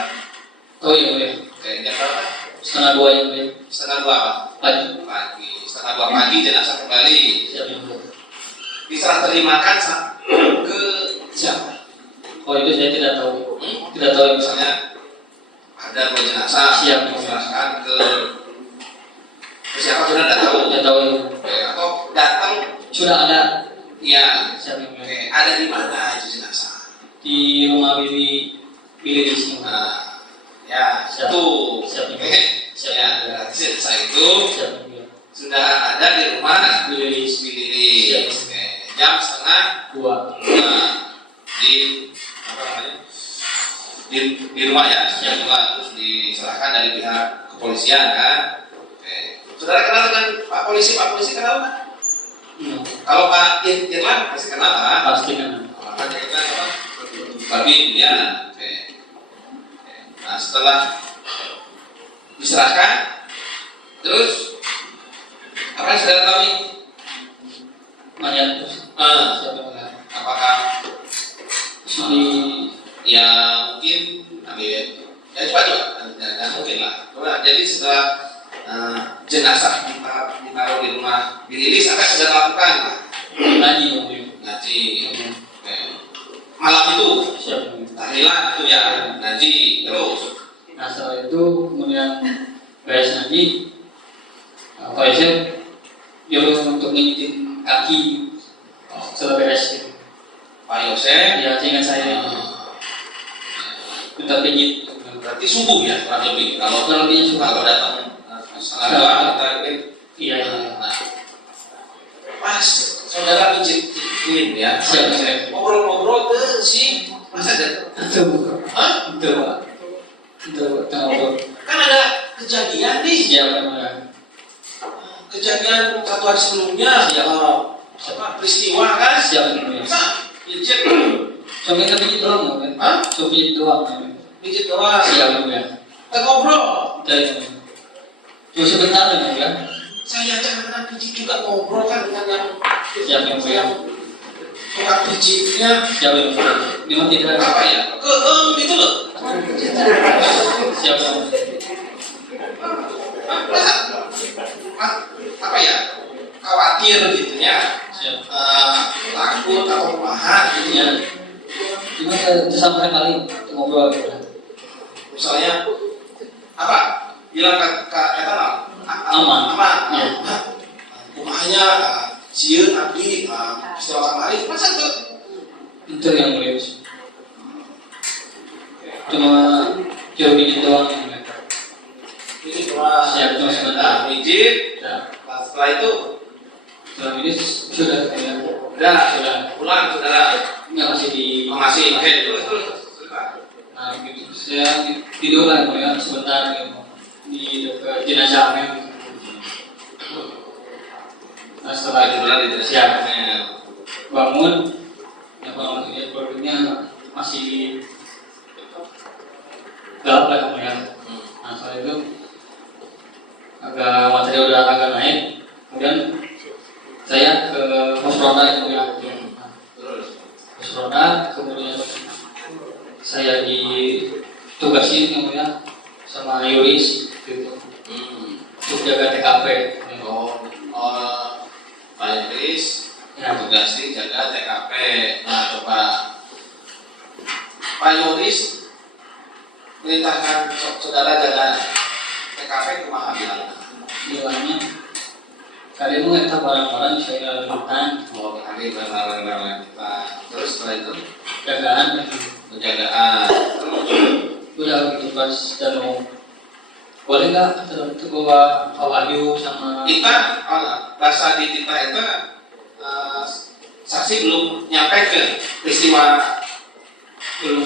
Tahu yang mulia. Kayak jam berapa? 1:30 yang mulia. 1:30 apa? Pagi. Pagi. 1:30 pagi jenazah kembali. Siap yang mulia. Diserah terimakan ke siapa? Oh, itu saya tidak tahu. Hmm? Tidak tahu yang mulia. Misalnya ada dua jenazah Siap. diserahkan ke siapa sudah tidak tahu. Tidak tahu yang mulia. Atau datang Sudah ada. ya. Siap yang mulia. Ada di mana itu jenazah? Di rumah Bibi di sini. Nah, ya Siap. itu. Siap. Siap. Ya, berarti jenazah itu Siap yang mulia. sudah ada di rumah Bibi Bililis. Jam 1:30 di apa namanya? Di rumah ya, Siap. terus diserahkan dari pihak kepolisian kan. Saudara kenal dengan Pak Polisi kenal kan? Kalau Pak Irlan pasti kenal lah. Pasti kan. Kan kita apa? Babin ya. Nah setelah diserahkan, terus Apa yang saudara tahu nih? Mayat terus. Siapa yang melihat? Apakah Di ya mungkin ya coba mungkin lah. Coba jadi setelah jenazah ditaruh di rumah dirilis, apa yang saudara lakukan? ngaji Om. Ngaji. Oke. Malam itu Siapa yang melihat? tahlilan itu ya ngaji terus. Nah setelah itu kemudian beres ngaji, Pak Yosef nyuruh untuk nginjitin kaki setelah beres gitu. Pak Yosef Ya seingat saya minta pijit. berarti subuh ya kurang lebih kalau Kurang lebihnya subuh. kalau datang setengah dua kita mungkin Iya. nah, pas saudara pijitin ya Siap. ngobrol-ngobrol tuh sih masa ada Itu bukan. hah? Itu Pak. Itu tengah Kan ada kejadian nih Siapa yang melihat? kejadian 1 hari sebelumnya Siap. peristiwa kan Siapa yang melihat? masa pijit Cuma kita pijit doang kan? hah? Cuma pijit doang. Pijit doang Siapa yang melihat? kita ngobrol Cuma sebentar ya. saya jangan pijit juga ngobrol kan dengan yang Siapa yang melihat? tukang pijitnya Siapa yang melihat? Memang tidak. apa ya gitu loh Siapa yang melihat? apa ya khawatir gitu ya Siapa? takut atau kumaha gitu ya Ya. Cuma kesampaian kali ngobrol gitu. misalnya apa bilang ke eta Aman. Ya. kumahanya sieun abdi peristiwa kamari masa tuh Itu yang melihat. Cuma jauh ini doang yang melihat. ini cuma Siap, cuma sebentar. pijit Ya. setelah itu Dalam ini sudah ya. sudah pulang saudara Nggak masih di. masih oke terus Nah gitu. Saya tidur lah melihat sebentar gitu. Di dekat jenazahnya. Nah setelah itu tiduran di siap. siap Bangun, ya bangun lihat produknya masih gelap lah kemudian. Nah setelah itu agak materi udah agak naik, kemudian saya ke pos ronda itu ya. Pos ronda, kemudian saya ditugasin kemudian sama Yuris gitu untuk jaga TKP. Pak Idris Ya. tugasi jaga TKP. Nah coba Pak Yuris perintahkan saudara jaga TKP kumaha bilang Bilangnya kalian mau ngetak barang-barang saya lakukan kami barang-barang kita terus setelah itu jagaan penjagaan udah gitu pas dan mau boleh nggak itu bawa Pak Wahyu sama kita bahasa di kita itu saksi belum nyampaikan peristiwa belum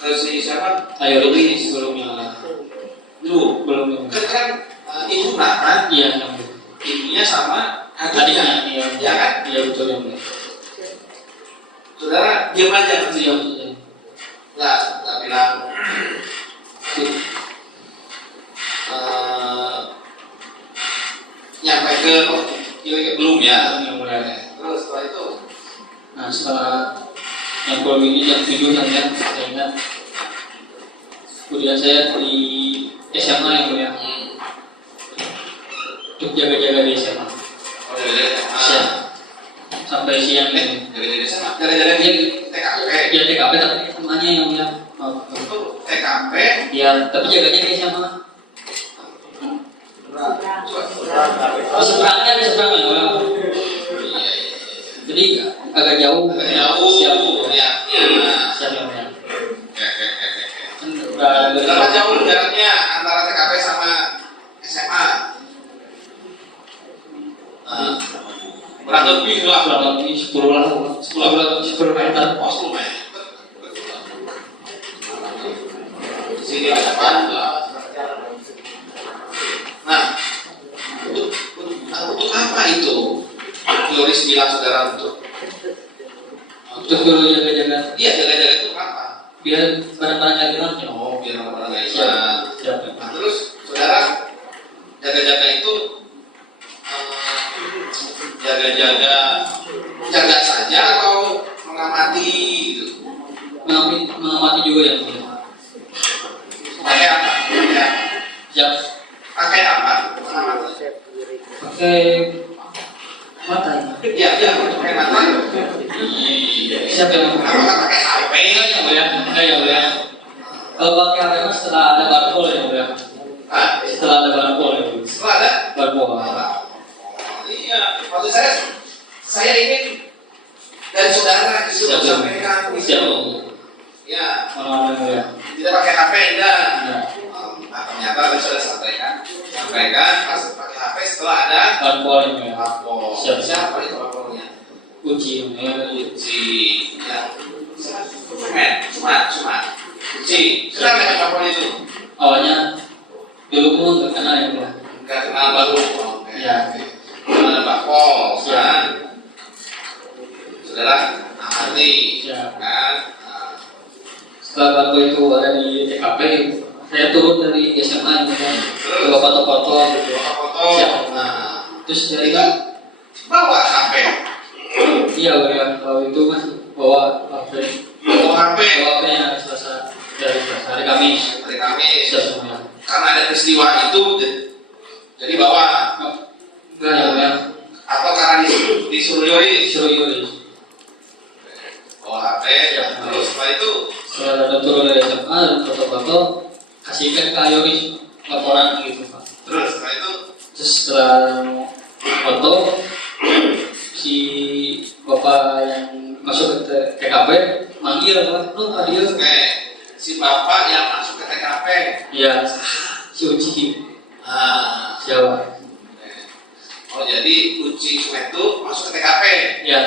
ke si siapa ayo ini sebelumnya belum kan ibu kan iya ibunya sama adiknya adiknya iya ya kan iya betul yang mulia. saudara diam aja kan Iya betul nggak bilang nyampaikan belum ya yang mulia. terus setelah itu Nah setelah yang kalau ini jam 7 saya ingat kemudian saya di SMA yang mulia untuk jaga-jaga di SMA siang sampai siang ini jaga-jaga di TKP ya TKP tapi temannya yang mulia itu TKP ya tapi jaganya di SMA di seberangnya yang mulia jadi agak jauh siap ya siap yang mulia kan berapa jauh jaraknya antara TKP sama SMA berapa lebih lah kurang lebih 10 lah 10 meter oh 10 meter sini ke depan nah untuk apa itu Yoris bilang saudara untuk dulu jaga-jaga iya jaga-jaga itu apa biar barang-barang nggak hilang ya oh biar orang nggak hilang siap nah terus saudara jaga-jaga itu jaga saja atau mengamati gitu? Mengamati juga yang mulia. Pakai apa? Siap. Pakai apa? Mengamati. Pakai mata ini. Iya, pakai mata. Siap yang mulia. Apakah pakai HP? Enggak yang mulia. Enggak yang mulia. Kalau pakai HP mas setelah ada barcode yang mulia. Hah? Setelah ada barcode yang mulia. Setelah ada? Barcode. Iya, maksud saya ingin dari saudara disuruh sampaikan. Siap. Ya, Mana ya? tidak pakai HP enggak? Ya. Nah, ternyata tadi sudah sampaikan pas pakai HP setelah ada Barcode yang mulia. lapor. Siap. Siapa itu lapornya? Uji yang mulia. Uji yang cuma uji. Kenapa dengan lapor itu? Awalnya dulu pun nggak kenal yang mulia. Enggak kenal baru. Ya. Ada lapor, kan? Saudara amati, Ya. kan? Setelah barcode itu ada di TKP, saya turun dari SMA yang mulia. Bawa foto-foto gitu. Foto. Siap. Nah, Terus dari kan bawa HP. iya mulia. Kalau itu mas bawa HP. Bawa HP. Bawa HP yang hari Selasa, dari Selasa hari Kamis. Hari Kamis. Siap semuanya. Karena ada peristiwa itu, jadi bawa. Enggak ya mulia. Atau karena disuruh Yoris. Disuruh Yuris. Bawa HP. Ya. Terus setelah itu Setelah ada turun dari SMA dan foto-foto kasihkan ke Yuris laporan gitu pak. terus setelah itu Terus setelah foto si bapak yang masuk ke TKP manggil pak, lu hadir. si bapak yang masuk ke TKP. Iya, si Uci. Nah, Siapa? oh jadi Uci Sumetu masuk ke TKP. Ya,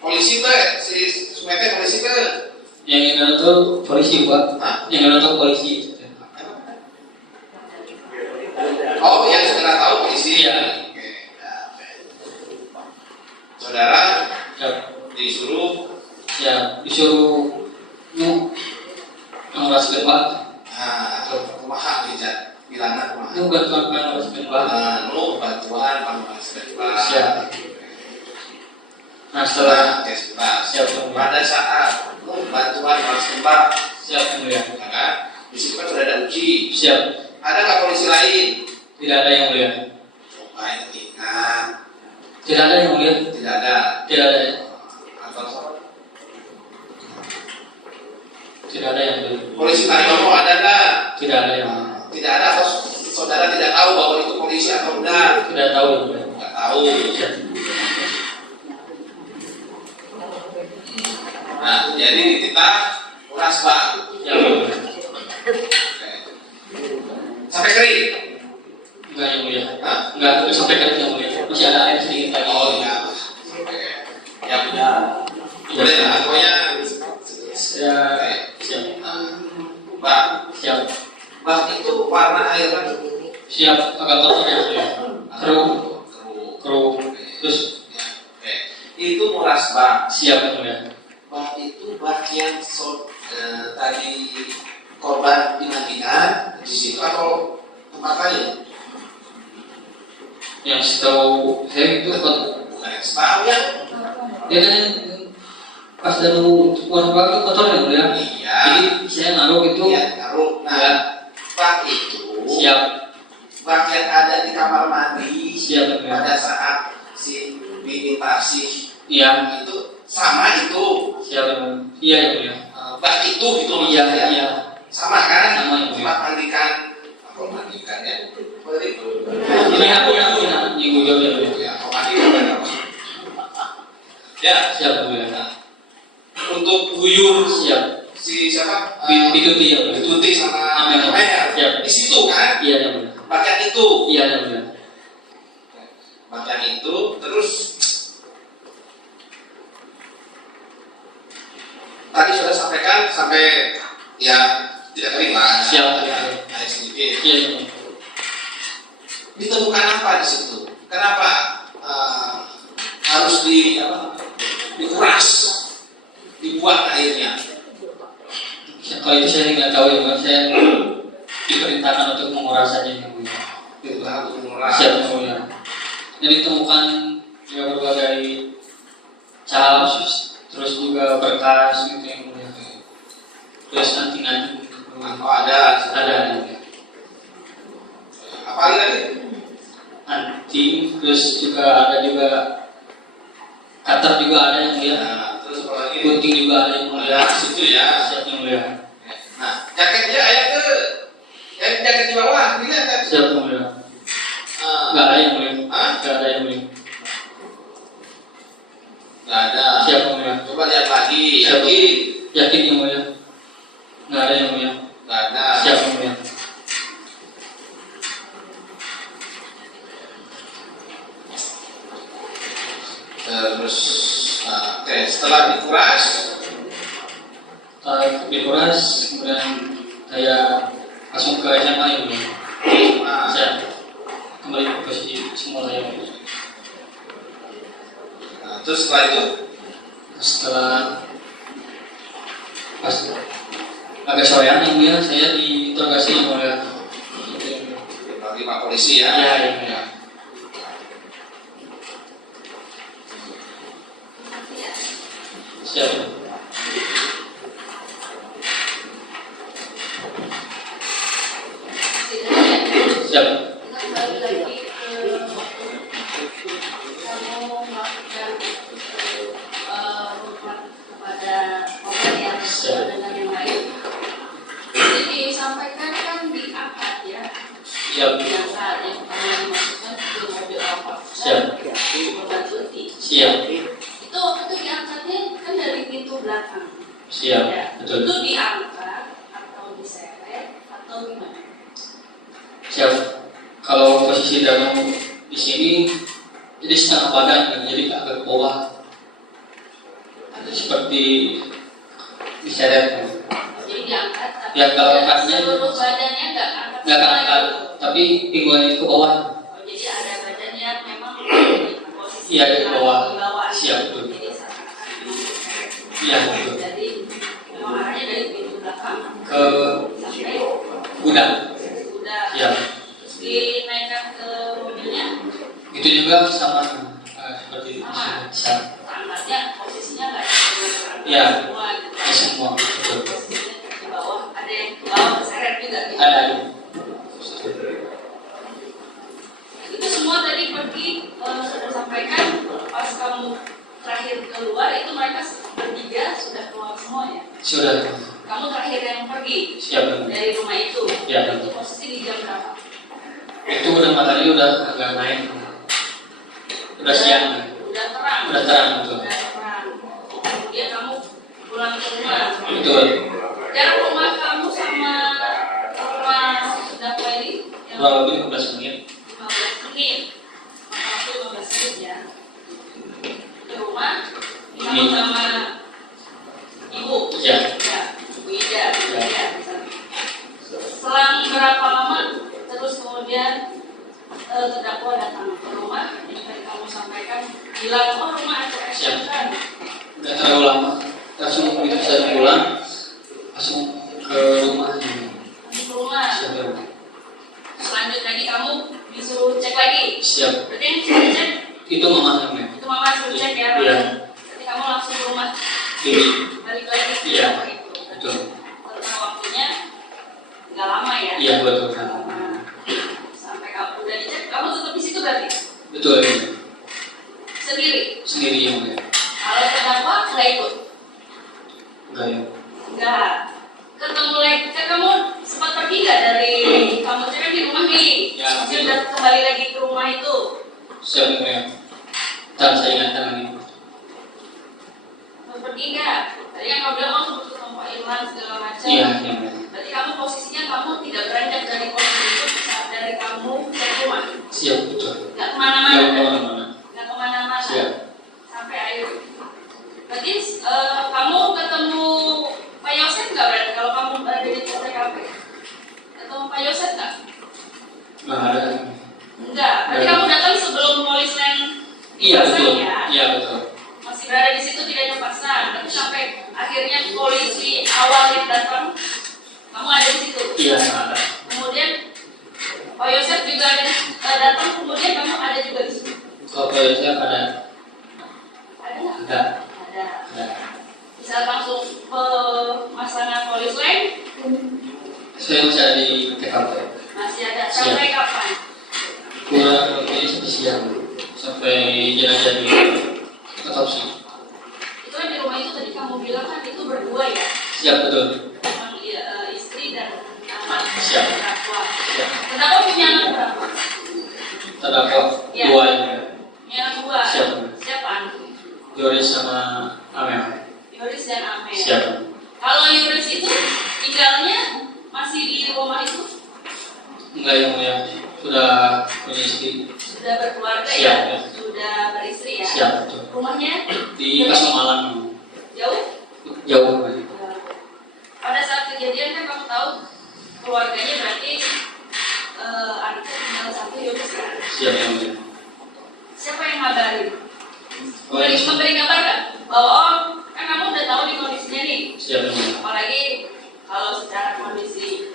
Polisi teh, si Sumetu polisi teh. yang ingin tahu polisi pak. Hah? Yang ingin tahu polisi. Oh, yang saudara tahu polisi. Iya. Oke. Saudara Ya, disuruh ya disuruh nguraskan pak. kumaha bijak bilangan kumaha. Itu bantuan nguraskan pak. Bantuan penguraskan Pak. Siap. Nah setelah Siap. Pada saat bantuan penguraskan Pak, siap yang mulia. ya kan? Di situ kan sudah ada uji. Siap. Ada nggak polisi lain? Tidak ada yang mulia. Coba ingat. Tidak ada yang mulia. Tidak ada. Tidak ada. Atau Tidak ada yang mulia. polisi tadi ngomong ada nggak? Tidak ada yang mulia. Tidak ada atau saudara tidak tahu bahwa itu polisi atau enggak? Tidak tahu yang mulia. Nggak tahu. Siap. Nah, jadi di kita Urasbang. Yang mulia. Sampai kering. Enggak yang mulia. Hah? Enggak sampai kering yang mulia. Masih ada air sedikit lagi. Oh iya. Ya benar. Boleh lah, pokoknya. Ya, siap. Mbak, Siap. Mbak itu warna airnya Siap. Agak kotor yang mulia. Keruh. keruh. Terus Ya, oke. Itu muras bak. siap yang mulia. Bak itu bak yang tadi korban dimandikan di situ atau tempat lain? Yang setahu saya itu kotor. Bukan yang setahu ya? Dia kan pas dan keluar bak itu kotor yang mulia. Iya. Jadi saya naruh itu. Iya, taruh. Nah, Ya. bak itu. Siap. Bak yang ada di kamar mandi. Siap yang mulia. Pada saat si Bini Tarsih Iya. itu sama itu. Siap yang mulia. Iya yang mulia. Bak itu gitu Iya, maksudnya. iya. Sama kan? Sama, yang mulia. Tempat mandikan. Apa mandikan ya? Berarti Ini aku yang jauh yang mulia. ya, apa mandikan apa? Ya, Siap yang mulia. untuk guyur Siap. si siapa? Bituti yang mulia. Bituti sama Amin. Amer. Siap. Di situ kan? Iya yang mulia. Bagian itu. Iya yang mulia. Bagian itu terus tadi sudah sampaikan sampai ya tidak kering lah. Siap. Air sedikit. Iya yang mulia. Ditemukan apa di situ? Kenapa harus dikuras, dibuang airnya? Kalau itu saya nggak tahu ya, Pak. Saya diperintahkan untuk menguras saja yang mulia. Kita untuk menguras. Siap yang mulia. Dan ditemukan ya berbagai cas, terus juga berkas gitu yang mulia. Terus nanti Oh, ada. ada Apa lagi tadi? anting, terus juga ada juga cutter juga ada yang mulia, Nah, terus apa lagi? gunting juga ada yang mulia. Nah, situ ya. Siap yang mulia. Nah, jaketnya ayah ke yang jaket di bawah, ini kan? Siap yang mulia. Nggak ada yang mulia. Nggak ada yang mulia. Nggak ada. Siap yang mulia. Coba lihat lagi. Siap. Yakin? Yakin yang mulia. Nggak ada yang mulia. Nggak ada. Siap yang mulia. Terus, oke, setelah dikuras, Dikuras, kemudian saya langsung ke SMA yang mulia. nah, Saya kembali ke posisi semula yang mulia. terus setelah itu, Setelah pas agak sorean yang mulia, saya diinterogasi yang mulia. bagi Pak Polisi ya. Ya, yang mulia. Siap. Siap. Kembali lagi ke kamu melakukan kepada orang yang bersama dengan yang lain. Jadi disampaikan kan diangkat ya. Siap. Diangkat yang pertama dimasukkan ke mobil apa? Siap. Korban cuti. Siap. Itu waktu itu diangkatnya kan dari pintu belakang. Siap. Ya. Betul. Itu diangkat atau diseret atau gimana? Siap. Kalau posisi dalam di sini jadi setengah badan, jadi agak ke bawah. Seperti diseret. Jadi diangkat tapi Ya, kalau angkatnya seluruh badannya nggak angkat. nggak angkat, tapi pinggulnya itu ke bawah. Oh, jadi ada badannya memang posisi Iya, di bawah. di bawah. Siap, betul. Jadi seakan-akan memang diseret. Iya, betul. Jadi memang arahnya dari pintu belakang Ke sampai gudang. udah Siap. terus dinaikkan ke mobilnya. Itu juga sama seperti Sama. siap. Angkatnya posisinya nggak Iya. semua gitu. Ya, semua. Betul. Posisinya di bawah, ada yang ke bawah keseret juga gitu. Ada. Itu semua tadi pergi sudah sampaikan pas kamu terakhir keluar itu mereka bertiga sudah keluar semua ya. Sudah. Kamu terakhir yang pergi Siap. dari rumah itu. Ya. Itu posisi di jam berapa? Itu udah matahari udah agak naik. Udah siang. Udah terang. Udah terang, betul. Udah terang. Kemudian kamu pulang ke rumah. Betul. Jarak rumah kamu sama rumah Dakwa ini yang Kurang lebih 15 menit. 15 menit. Waktu 15 menit ya. Ke rumah kamu sama ibu. Ya. Ya, Bu Ida. Ya. Selang berapa lama terus kemudian terdakwa datang ke rumah yang tadi kamu sampaikan bilang oh rumah ada action kan? Udah terlalu lama. Langsung begitu saya pulang, langsung ke rumah. Ke rumah. Siap. Selanjutnya lagi kamu disuruh cek lagi. Siap. Berarti yang disuruh cek Itu mama namanya. itu mama suruh cek ya. Iya. Berarti kamu langsung ke rumah Jadi, balik lagi ke Iya. rumah itu. betul. Karena waktunya nggak lama ya. Iya, betul. Nggak lama. Sampai kamu udah dicek, kamu tetap di situ berarti Betul. sendiri. Sendiri yang mulia. Kalau terdakwa nggak ikut. Enggak ya. Enggak. Ketemu lagi, kan kamu sempat pergi nggak dari kamu cek kan di rumah nih? Ya. Masih udah kembali lagi ke rumah itu. Siap yang mulia. Ntar saya ingatkan lagi. Mau pergi nggak? Tadi kan kamu bilang mau sebut ketemu Pak Irwan segala macam. Iya, yang mulia. Berarti kamu posisinya kamu tidak beranjak dari posisi itu saat dari kamu cek rumah. Siap, betul. Nggak kemana-mana. Nggak kemana-mana. Nggak kemana-mana. Siap. Sampai akhir. Berarti kamu ketemu Pak Yosef nggak berarti kalau kamu berada di TKP? Ketemu Pak Yosef nggak? Nggak ada. Enggak. Berarti kamu datang sebelum polis lain Iya, betul. ya? Iya, betul. Masih berada di situ tidak dipasang. Berarti sampai akhirnya polisi awal yang datang, kamu ada di situ. Iya, ada. Kemudian Pak Yosef juga ada datang, kemudian kamu ada juga di situ. Kalau saya ada Saya masih ada di TKP. Masih ada. Sampai kapan? Kurang lebih sampai siang. Sampai jenazah di otopsi. Itu kan di rumah itu tadi kamu bilang kan itu berdua ya? Siap, betul. Memang istri dan anak Siap. terdakwa. Siap. Terdakwa punya anak berapa? Terdakwa Ya. 2 ini. Punya anak 2. Siap. Siapa? Yoris sama Amel. Yoris dan Amel. Siap. Kalau Yoris itu tinggalnya masih di rumah itu? Enggak, yang mulia. Sudah punya istri. Sudah berkeluarga Siap, ya? ya. Sudah beristri ya? Siap, betul. Rumahnya Di Pasemalang. jauh? Jauh. Pada saat kejadian kan kamu tahu keluarganya berarti anaknya tinggal satu Yoris kan? Siap, yang mulia. Siapa yang ngabarin? Oh, iya. Memberi kabar kan? Bahwa oh kan kamu udah tahu di kondisinya nih. Siap, yang mulia. Apalagi kalau secara kondisi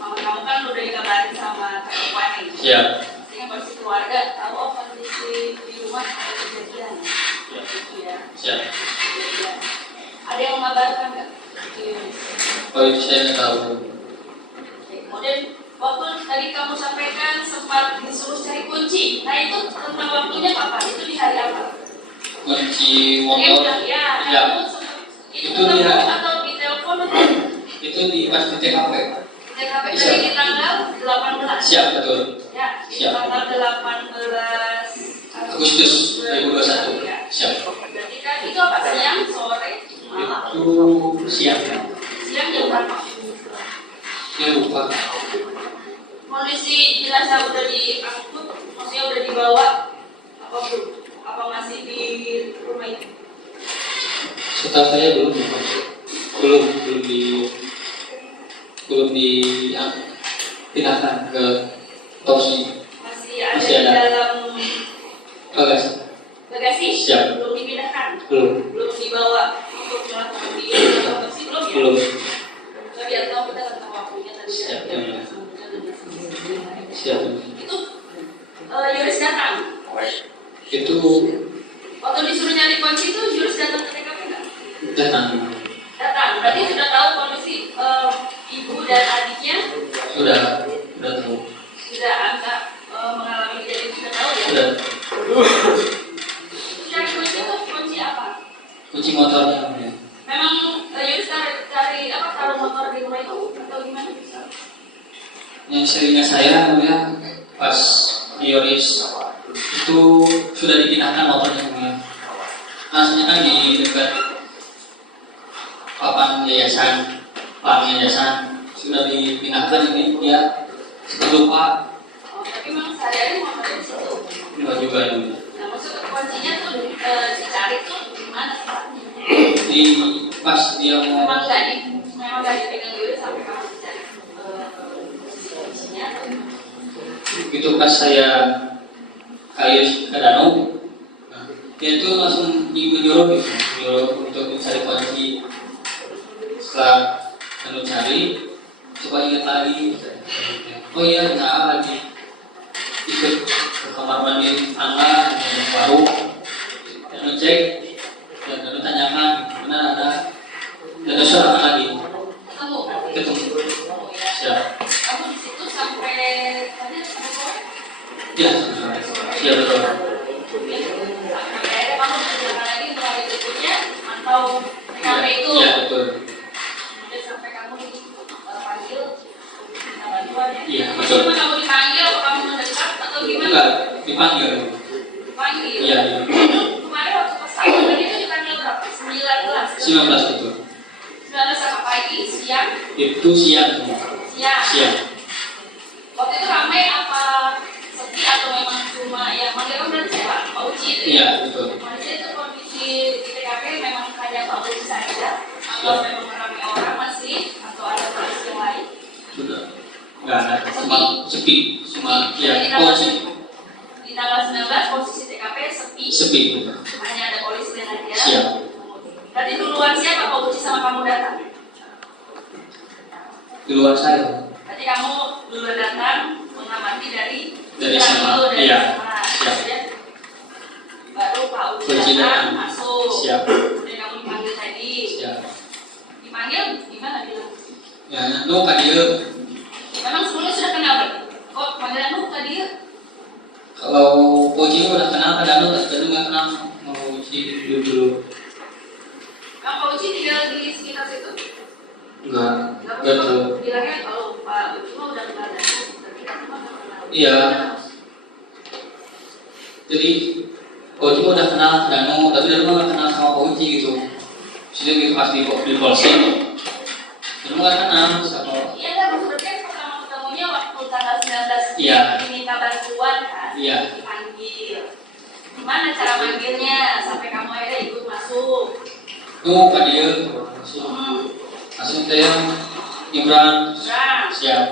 mama kamu kan udah dikabarin sama perempuan nih. Siap. Sehingga kondisi keluarga tahu oh kondisi di rumah ada kejadian. Siap. Gitu ya. Siap. Kejadian. Ada yang mengabarkan nggak? Oh, itu saya nggak tahu. Oke, kemudian waktu tadi kamu sampaikan sempat disuruh cari kunci. Nah itu tentang waktunya kapan? Itu di hari apa? Kunci Mungkin motor. udah ya. Ya. Kamu sempat itu Itu ketemu dia. atau di telepon atau Itu di pas di TKP. TKP Siap. tadi di tanggal 18. Siap, betul. Ya, di Siap. tanggal 18 Agustus 2021. Ya. Siap. Berarti kan itu apa? Siang, sore, malam? Itu siap. Siang jam berapa? Saya lupa. Kondisi jenazah udah diangkut, maksudnya udah dibawa apa belum? Apa masih di rumah itu? Setahu saya belum dipindahkan ke otopsi. Masih ada Masih di ada. dalam Bagasi. bagasi? Siap. Belum dipindahkan? Belum. Belum dibawa untuk melakukan video otopsi belum ya? Belum. Kita biar tahu kita tentang waktunya tadi. Siap. Ya. Siap. Itu Yoris datang. Itu Waktu disuruh nyari kunci itu Yoris datang ke TKP nggak? datang. Datang. Berarti sudah tahu kondisi ibu dan adiknya Sudah tahu. sudah agak mengalami kejadian sudah tahu ya. Sudah. Cari kunci itu kunci apa? Kunci motornya. Ya. Memang Yoris cari apa taruh motor di rumah itu atau gimana? Yang seringat saya ya pas Yoris itu sudah dipindahkan motornya ya. Aslinya kan di dekat papan yayasan sudah dipindahkan, ini dia seperti lupa. Oh, tapi memang sehari-hari motornya di situ. Lupa juga ini. Nah, maksud kuncinya tuh dicari tuh di mana tempatnya? Di pas dia mau Memang nggak dipegang Yoris sampai kamu dicari kuncinya. itu pas saya ke danau, nah, dia itu langsung menyuruh untuk mencari kunci. Setelah mencari, coba ingat lagi. Oh iya, nah lagi ikut ke kamar mandi tangga yang baru, dan ngecek dan tanyakan mana ada, dan suara lagi ketemu. Siap. Kamu di situ sampai tadi sampai sore? Ya, siap betul. Sampai akhirnya kamu berjalan lagi untuk hari berikutnya atau TKP itu? Ya betul. Kemudian sampai kamu dipanggil minta bantuan ya? Iya, betul. Cuma kamu dipanggil atau kamu mendekat atau gimana? Enggak, dipanggil. Dipanggil. Iya. Kemarin waktu pas kamu tadi itu dipanggil berapa? 19. 19 betul. 19 apa pagi? Siang? Itu siang. Siang. Siang. Waktu itu ramai apa sepi atau memang cuma yang manggil kamu berarti siapa? Pak Uci itu ya? Iya betul. Maksudnya itu kondisi di TKP memang hanya Pak Uci saja atau memang ramai orang masih atau ada polisi yang lain? Sudah. Enggak ada. Cuma sepi. Cuma Jadi ya di tanggal- posisi Di tanggal 19 posisi TKP sepi. sepi. Hanya ada polisi dan aja. Siap. Berarti duluan siapa Pak Uci sama kamu datang? Di luar saya. Berarti kamu duluan datang mengamati dari SMA. itu, dari Iya. SMA. Siap. Kemudian baru Pak Uci Uci datang datang. masuk. Siap. Kemudian kamu dipanggil tadi. Siap. Dipanggil gimana bilang? Ya, no kan dia Uci udah kenal ke Danu, tapi nggak kenal mau Uci dulu. Pak Uci tinggal di sekitar situ? Enggak Nggak tahu. bilangnya kalau Pak Uci mah udah kenal Danu, tapi kita mah nggak kenal. Iya. Jadi Pak Uci udah kenal ke Danu, tapi Danu nggak kenal sama Pak Uci gitu. Jadi gitu pas di polsek, Danu nggak kenal sama. Iya kan, maksudnya pertama ketemunya waktu tanggal 19 Iya. diminta bantuan kan? Iya. Dipanggil. Gimana cara manggilnya sampai kamu akhirnya ikut masuk? Tuh Pak dia Hmm. langsung saya Gibran Nah, siap.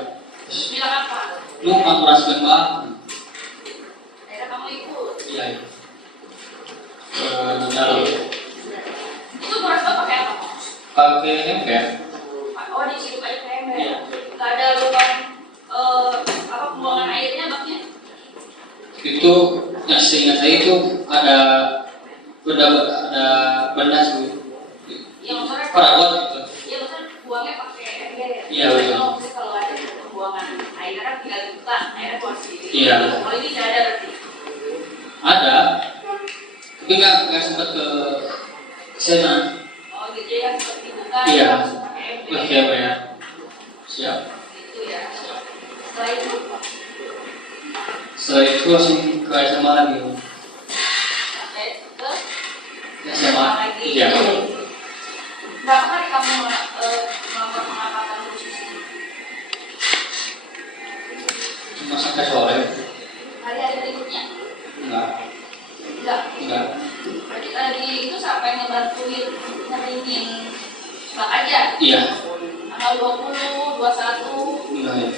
terus bilang apa? Lu ngaturaskeun Mbak. Akhirnya kamu ikut. Iya. Dalam Itu beras pakai apa? pakai ember. Oh, di situ aja kayak ember. Iya. Nggak ada lubang apa pembuangan airnya baknya? Itu yang seingat saya itu ada benda sih. Yang maksudnya Perawat gitu. Iya, maksudnya buangnya pakai ember. Iya, betul. Kalau misalnya kalau ada pembuangan air kan tinggal dibuka, airnya keluar sendiri. Iya. Kalau ini tidak ada berarti. Ada, tapi nggak sempat ke sana. Oh, gitu ya, seperti dibuka. Iya. langsung pakai ember. Oke, apa ya? Siap. Gitu ya. Setelah itu Setelah itu langsung ke SMA lagi. sampai ke SMA. lagi. Iya. Berapa kali kamu melakukan pengangkatan khusus? Cuma sampai sore. Hari-hari berikutnya? Enggak. Enggak. Berarti tadi itu sampai ngebantuin ngeringin bak aja? Iya. Tanggal 20, 21 Enggak ya.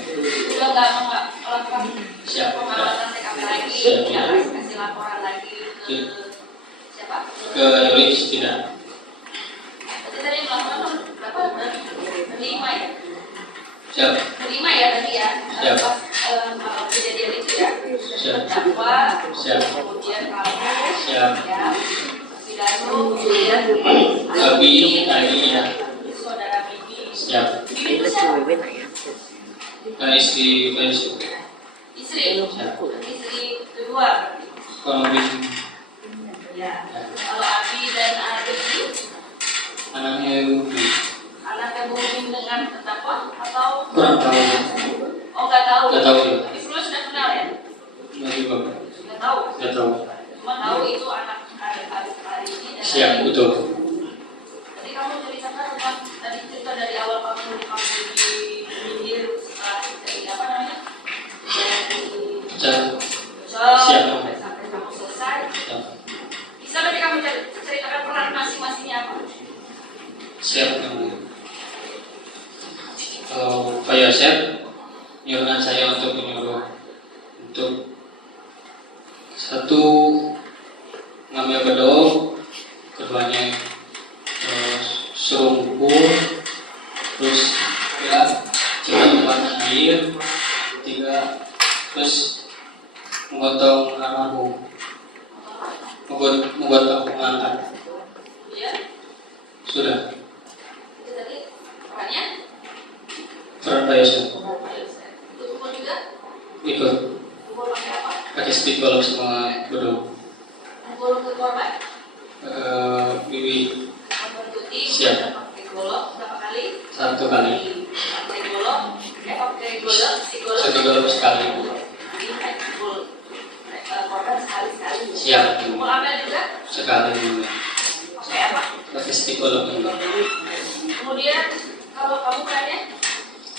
udah nggak melakukan Siap. pengamatan TKP lagi, Siap. nggak kasih laporan lagi ke Siap. siapa? Ke Yulis tidak. Berarti tadi melakukan berapa? Berlima ya? Siap. Berlima ya tadi ya? Siap. Pas kejadian itu ya? Siap. Terdakwa, Siap. kemudian kamu, Siap. ya, si Danu, kemudian Abi tadi ya. saudara Bibi. Siap. Bibi itu siapa? Istri Istri. Istri kedua. kalau bisa Ya. Kalau Abi dan Adik ini anaknya Ubi. anaknya Bu Bim dengan terdakwa atau Kurang tahu. oh nggak tahu. Nggak tahu ya. Tapi sebelumnya sudah kenal ya? Nggak juga. Nggak tahu. Nggak tahu. Cuma tahu itu anak Adik hari ini dan Siap, Adik. betul. Tadi kamu ceritakan tentang tadi cerita dari awal kamu di pinggir setelah dari apa namanya? Dari Siap. Siap. Sampai kamu selesai. Siap. Bisa berarti kamu ceritakan peran masing-masingnya apa? Siap. Kalau Pak Yosef nyuruhkan saya untuk menyuruh untuk satu ngambil bedol, keduanya suruh ngumpul, terus ya coba tempatkan air, tiga terus menggotong almarhum, menggotong pengangkat. Ya. Sudah. Itu tadi perannya. Peran Pak Yosef Itu pun juga ikut pukul pakai apa? pakai stick balok semua bedol. Pukul ke korban. Bibi Korban putih. Siap. Pakai golok berapa kali? 1 kali, Pakai golok. Pakai golok. Si golok. 1 golok sekali. Jadi pukul korban sekali-sekali. Siap. Pukul amel juga. Sekali juga. Pakai apa? Pakai stick balok ini. Kemudian kalau kamu perannya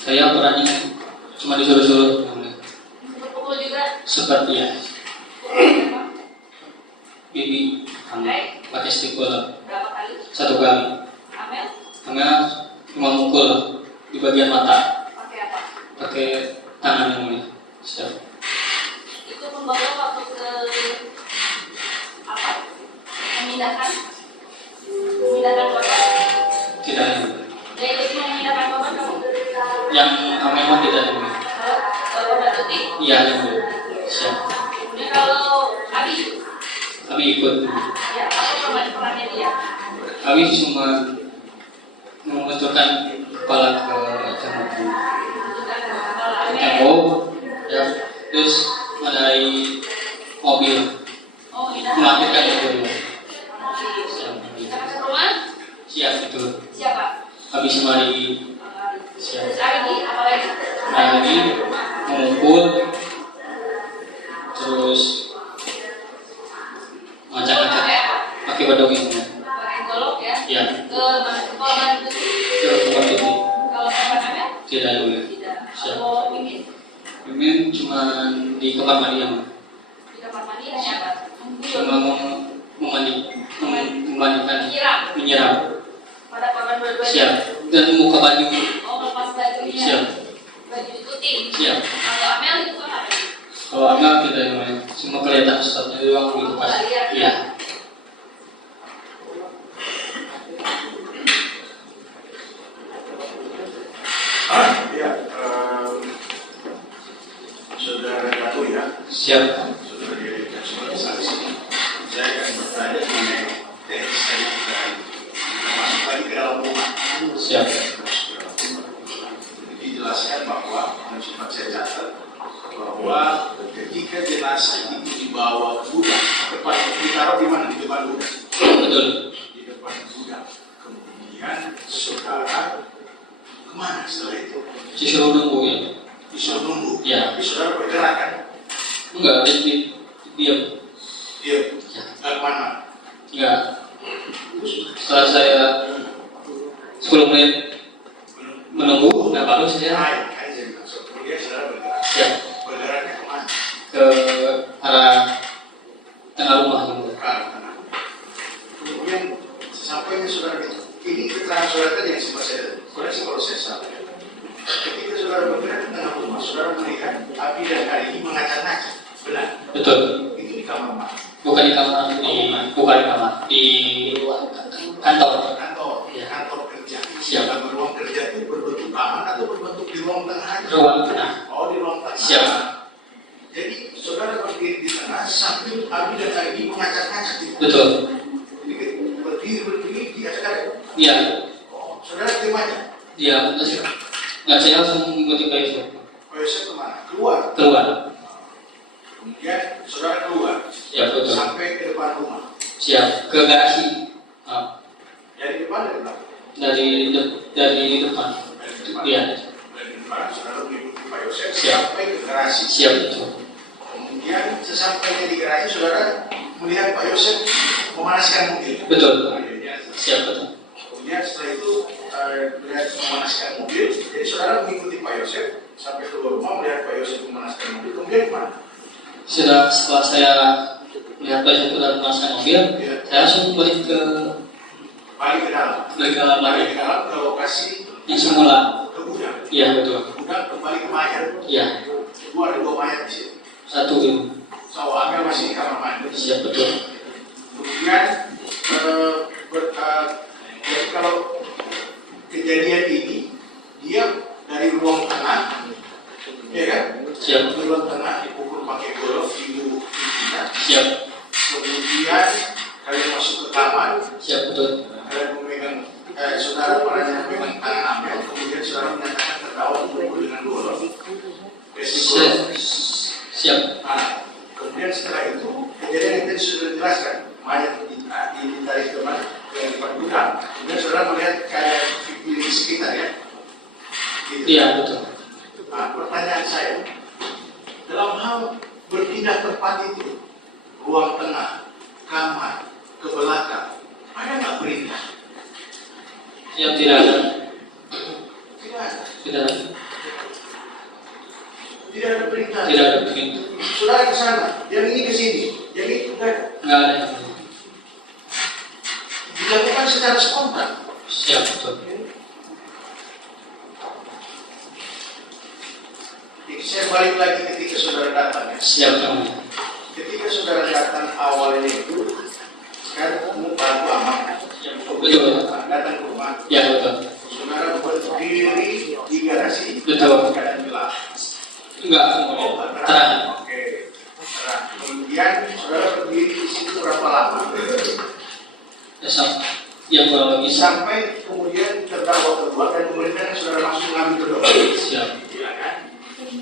Saya perannya cuma disuruh-suruh. untuk pukul juga. Seperti ya. Pukul apa? Bibi pakai stick balok Berapa kali? 1 kali. Amel Karena cuma mukul di bagian mata. pakai apa? Pakai tangan yang mulia. Siap. Itu membawa waktu ke apa? Memindahkan korban. Tidak ada. Dari itu memindahkan korban kamu. Yang memang tidak ada. Kalau korban putih. Iya yang mulia. Siap. Kemudian kalau Abi, Kami ikut. ya apa perannya dia? Kami cuma membenturkan kepala ke tembok. Kalau Amel, Tembok, ya. Terus mengenai mobil melampirkan yang mulia. Dekat rumah? Siap betul. Siapa? Habis mari siap. Terus hari ini apa lagi? Lagi mengumpul, terus ngajak-ngajak pakai badong ini. Pakai golok ya? Ya. Ke mana? Ke korban itu? Ke tempat ini. Kalau korban apa? Tidak ada ya. Tidak. Siap. Kalau mimin? Mimin cuma di kamar mandi yang Di kamar mandi hanya apa? cuma memandikan, menyiram. Pada korban dua-duanya? Siap. Dan muka baju. Oh, melepas bajunya? Siap. Baju ikutin? Siap. Kalau Amel itu apa? Kalau Amel tidak yang lain, cuma kelihatan ustadznya doang gitu pas. Iya. Ya, saudara Ratu ya, Siap. saudara dijadikan sebagai saksi. Saya akan bertanya mengenai teks tadi kita masuk lagi ke dalam rumah. Siap. Jadi dijelaskan bahwa sempat saya catat bahwa ketika jenazah itu dibawa ke gudang, ditaruh di mana? Di depan gudang. Betul. Di depan gudang. Kemudian saudara kemana setelah itu? Disuruh nunggu ya. Disuruh nunggu. Ya. Tapi saudara bergerak kan? Enggak, diam. Dia Ya. nggak kemana? Enggak. Setelah saya 10 menit menunggu, nah baru saya Kemudian saudara bergerak. siap Bergeraknya kemana? ke arah tengah rumah yang mulia. Ke arah tengah. Kemudian sesampainya saudara itu, ini keterangan saudara tadi yang sempat saya koreksi kalau saya salah. Ketika saudara bergerak ke tengah rumah, saudara melihat api dan kali ini mengacak-ngacak. Benar. Betul. Itu di kamar mana? Bukan di kamar, bukan di kamar, di kantor. Kantor. Ya. Kantor kerja. Siap. Dalam ruang kerja itu berbentuk kamar atau berbentuk di ruang tengah aja? Ruang tengah. Oh, di ruang tengah. Siap. Jadi saudara berdiri di tengah sambil api dan kali ini mengacak-ngacak. Betul. Jadi berdiri diacak-ngacak. Iya. Oh, saudara terima aja. Iya. Nggak, saya langsung mengikuti Pak Yusuf. Pak Yosef kemana? Keluar. Keluar. Kemudian saudara keluar Ya betul. sampai ke depan rumah. Siap. Ke garasi. Ah, Dari depan dari belakang. dari depan. Dari depan. Iya. Dari depan saudara mengikuti Pak Yosef Siap. sampai ke garasi. Siap betul. Kemudian sesampainya di garasi saudara melihat Pak Yosef memanaskan mobil. Betul. Akhirnya, Siap betul. kemudian setelah itu melihat memanaskan mobil, jadi saudara mengikuti Pak Yosef sampai keluar rumah melihat Pak Yosef memanaskan mobil. Kemudian kemana? Setelah saya melihat Pak Yusuf sudah memasang mobil, Iya. saya langsung balik ke Balik ke dalam. dalam Balik lagi ke dalam ke lokasi yang semula. ke gudang. Iya betul. Gudang kembali ke mayat. Iya. Ada dua mayat di situ. Satu ini. Sawa Amel masih di kamar mandi. Siap betul. Kemudian jadi kalau kejadian ini dia dari ruang tengah, ya kan? Siap. Dari ruang tengah dipukul pakai golok di pintunya. Siap. Kemudian kalian masuk ke kamar, Siap betul. kalian memegang saudara paranya memegang tangan Amel, kemudian saudara menyatakan terdakwa dipukul dengan golok. Siap. Nah, kemudian setelah itu kejadian yang tadi sudah dijelaskan, mayat ditarik ke mana? Ke depan gudang. Kemudian saudara melihat kayak di sekitar ya. Gitu. Iya betul. Nah, pertanyaan saya, dalam hal berpindah tempat itu, ruang tengah, kamar, ke belakang, ada nggak perintah? Yang tidak ada. Tidak ada. Tidak ada. Tidak ada perintah. Tidak ada begitu. Saudara ke sana, yang ini ke sini, yang ini tidak. Nggak ada. Yang Dilakukan secara spontan. siap betul. Jadi saya balik lagi ketika saudara datang ya. Siap teman. Ketika saudara datang awalnya itu, kan bantu aman. Betul. Datang ke rumah, Ya betul. saudara berdiri di garasi. Betul. Keadaan gelap. Enggak. Terang. Oke. Terang. Kemudian saudara berdiri di situ berapa lama? Yang kurang lebih Sampai kemudian terdakwa keluar dan pemerintah saudara masuk mengambil kedua. siap. Ya kan?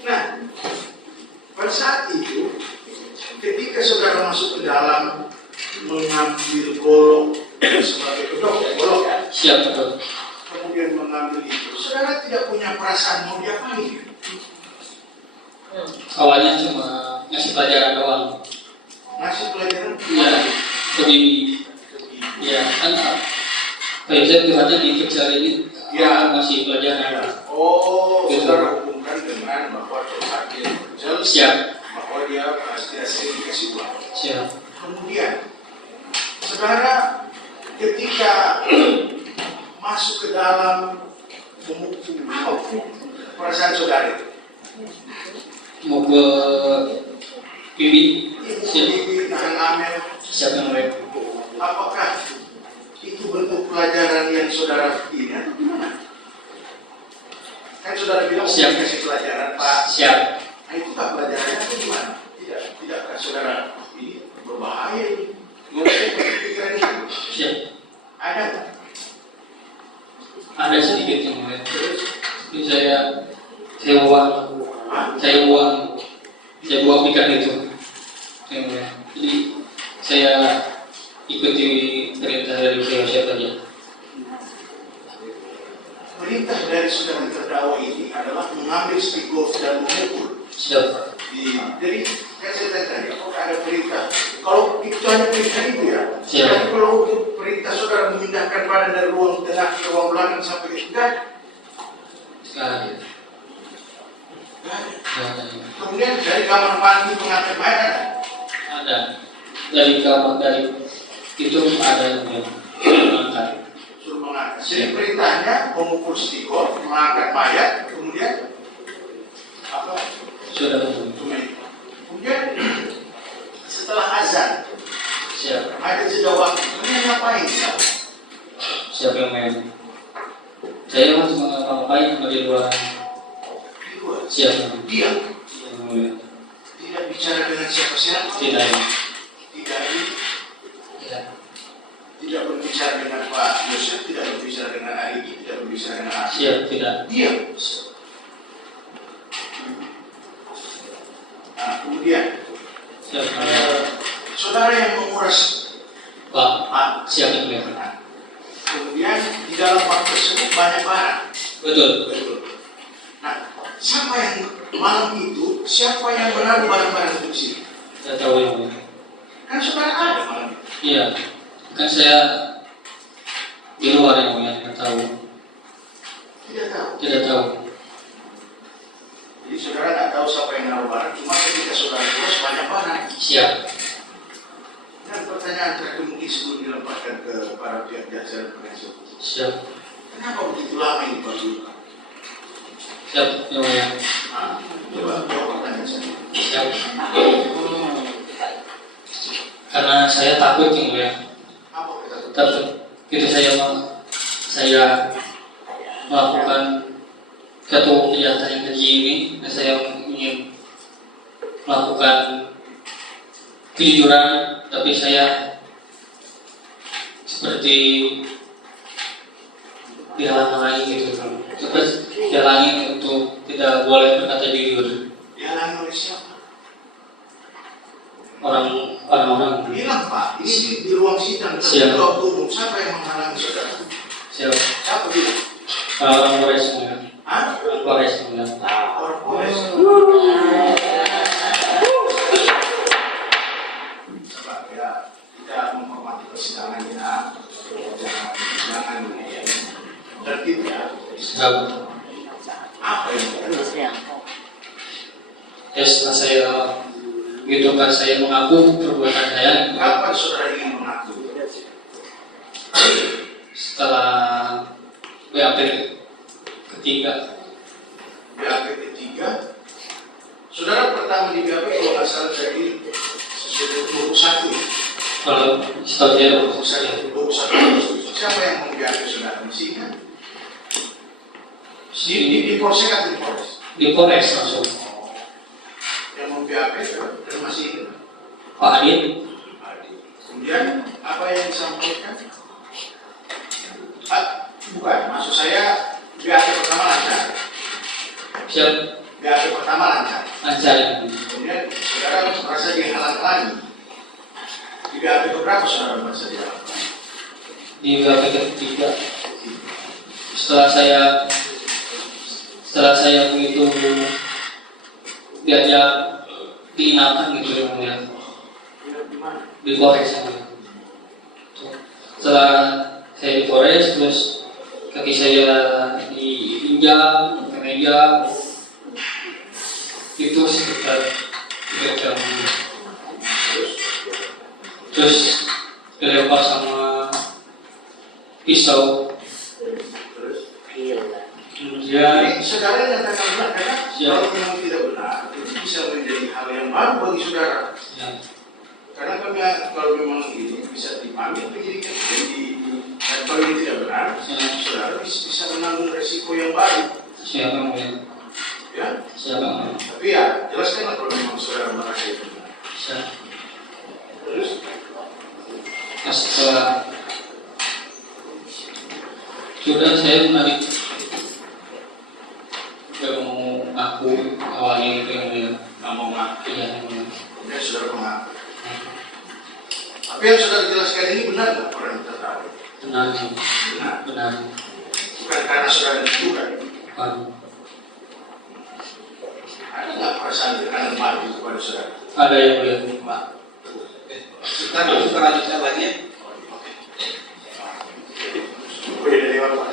Nah, pada saat itu, ketika saudara masuk ke dalam mengambil golok sebagai kedok, golok ya. Siap, betul. Kemudian mengambil itu, saudara tidak punya perasaan mau diapain? Awalnya cuma ngasih pelajaran doang. Ngasih pelajaran? Iya, ke bibi. Iya, kan kayak saya curhatnya di kecil ini, Ya. masih pelajaran. Oh, Betul. saudara hubungkan dengan bahwa curhat dia kecil, Siap, bahwa dia tidak sering dikasih uang. siap. Kemudian, saudara ketika masuk ke dalam memukul perasaan saudara, Mau ke bibi, siap, memukul nahan amel, siap yang lain. apakah itu bentuk pelajaran yang saudara ini atau gimana? Kan saudara bilang Siap. mau kasih pelajaran Pak. Siap, Nah itu tak pelajarannya atau gimana? Tidakkah saudara ini berbahaya ini? Mungkin pikiran itu siap. ada nggak? Ada sedikit yang lain. Jadi saya buang ikan itu. Yang lain. Jadi saya ikuti perintah dari siapa aja. Perintah dari saudara terdakwa ini adalah mengambil stick golf dan memukul. Siap, Jadi kan saya tanya tadi, apakah ada perintah? Kalau itu hanya perintah itu ya. Siap. Tapi kalau untuk perintah saudara memindahkan badan dari ruang tengah ke ruang belakang sampai ke enggak ada. sekali. Nggak ada. Ada. Kemudian dari kamar mandi mengangkat mayat ada. Ada. Dari kamar dari itu ada yang mengangkat. Suruh mengangkat. Jadi perintahnya memukul stick golf, mengangkat mayat, kemudian apa? Sudah. Kemudian setelah azan, Siap. ada jeda waktu. Kemudian ngapain? Siap yang main. Saya masih ngapain di luar. Di luar. Siap. Diam. Yang mulia. Tidak bicara dengan siapa-siapa. Tidak. Tidak. Tidak. Tidak berbicara dengan Pak Yosef, tidak berbicara dengan Arigi, tidak berbicara dengan Arigi. Siap. Tidak. Diam. Nah, kemudian Siap. Yang mulia. saudara yang menguras Pak. Pak, Siap yang mulia. kemudian di dalam bak tersebut banyak barang. Betul. Betul. Nah, siapa yang malam itu, siapa yang menaruh barang-barang itu di sini? Saya tahu yang mulia. Kan saudara ada malam itu. Iya. Kan saya di luar yang mulia. Tidak tahu. Tidak tahu. Tidak tahu. Jadi saudara nggak tahu siapa yang naruh barang, cuma ketika saudara urus banyak barang. Siap. Dan pertanyaan terakhir mungkin sebelum dilemparkan ke para pihak jasa dan penasihat hukum. Siap. Kenapa begitu lama ini Pak Zulka? Siap yang mulia. Nah, coba jawab pertanyaan saya. Siap. Karena saya takut yang mulia. Apa kita Takut. Itu saya melakukan satu kejahatan yang keji ini, dan saya ingin melakukan kejujuran, tapi saya seperti dihalang-halangi gitu, terus dihalangi untuk tidak boleh berkata jujur. dihalangi oleh siapa? Orang-orang. Bilang Pak, ini di ruang sidang Siap. terbuka umum, siapa yang menghalangi saudara? Siapa? Siapa bilang? Orang Polres semua. Hah? Orang Polres semua. Orang Polres. Coba ya, kita menghormati persidangan ya. Jangan tertib ya. Siap. Apa yang Ya setelah saya gitu kan, saya mengaku perbuatan saya. kapan saudara ingin mengaku? Setelah BAP ketiga. BAP ketiga, saudara pertama di BAP kalau nggak salah jadi sesudah 21. Kalau setahu saya 21. Siapa yang membiak saudara? Masih ingat? Di Polsek atau di Polres? di Polres langsung. Yang membiak dan masih ingat? Pak Adit. Kemudian apa yang disampaikan? Bukan, maksud saya BAP pertama lancar. Siap. BAP pertama lancar. Lancar. Kemudian saudara merasa dihalang-halangi. Di BAP keberapa saudara merasa dilakukan? Di BAP ketiga, setelah saya begitu diajak diinapkan gitu yang mulia, di Polres yang mulia. Setelah saya di Polres, terus kaki saya diinjak ke meja itu sekitar 3 jam, terus dilempar sama pisau. Kemudian Jadi saudara nyatakan benar, karena Ya. kalau memang tidak benar, itu bisa menjadi hal yang baru bagi saudara. ya, Karena kalau memang ini bisa dipanggil penyidikan, dan kalau ini tidak benar, saudara bisa menanggung resiko yang baru. siapa yang mulia? Ya, Siapa yang mulia? tapi ya jelaskanlah kalau memang saudara merasa itu benar. Siapa? Terus Setelah sudah saya menarik, gak mau aku awalnya itu yang mulia. nggak mau ngaku, Iya yang mulia. kemudian saudara mengaku. Tapi yang saudara jelaskan ini benar nggak orang kita tahu? Benar, Benar. benar. Bukan karena saudara dituduhkan. Bukan. Ada nggak perasaan tekanan malu kepada saudara? Ada yang mulia. Pak. Sebentar dulu kita lanjutkan lagi ya. Boleh dari mana, Pak?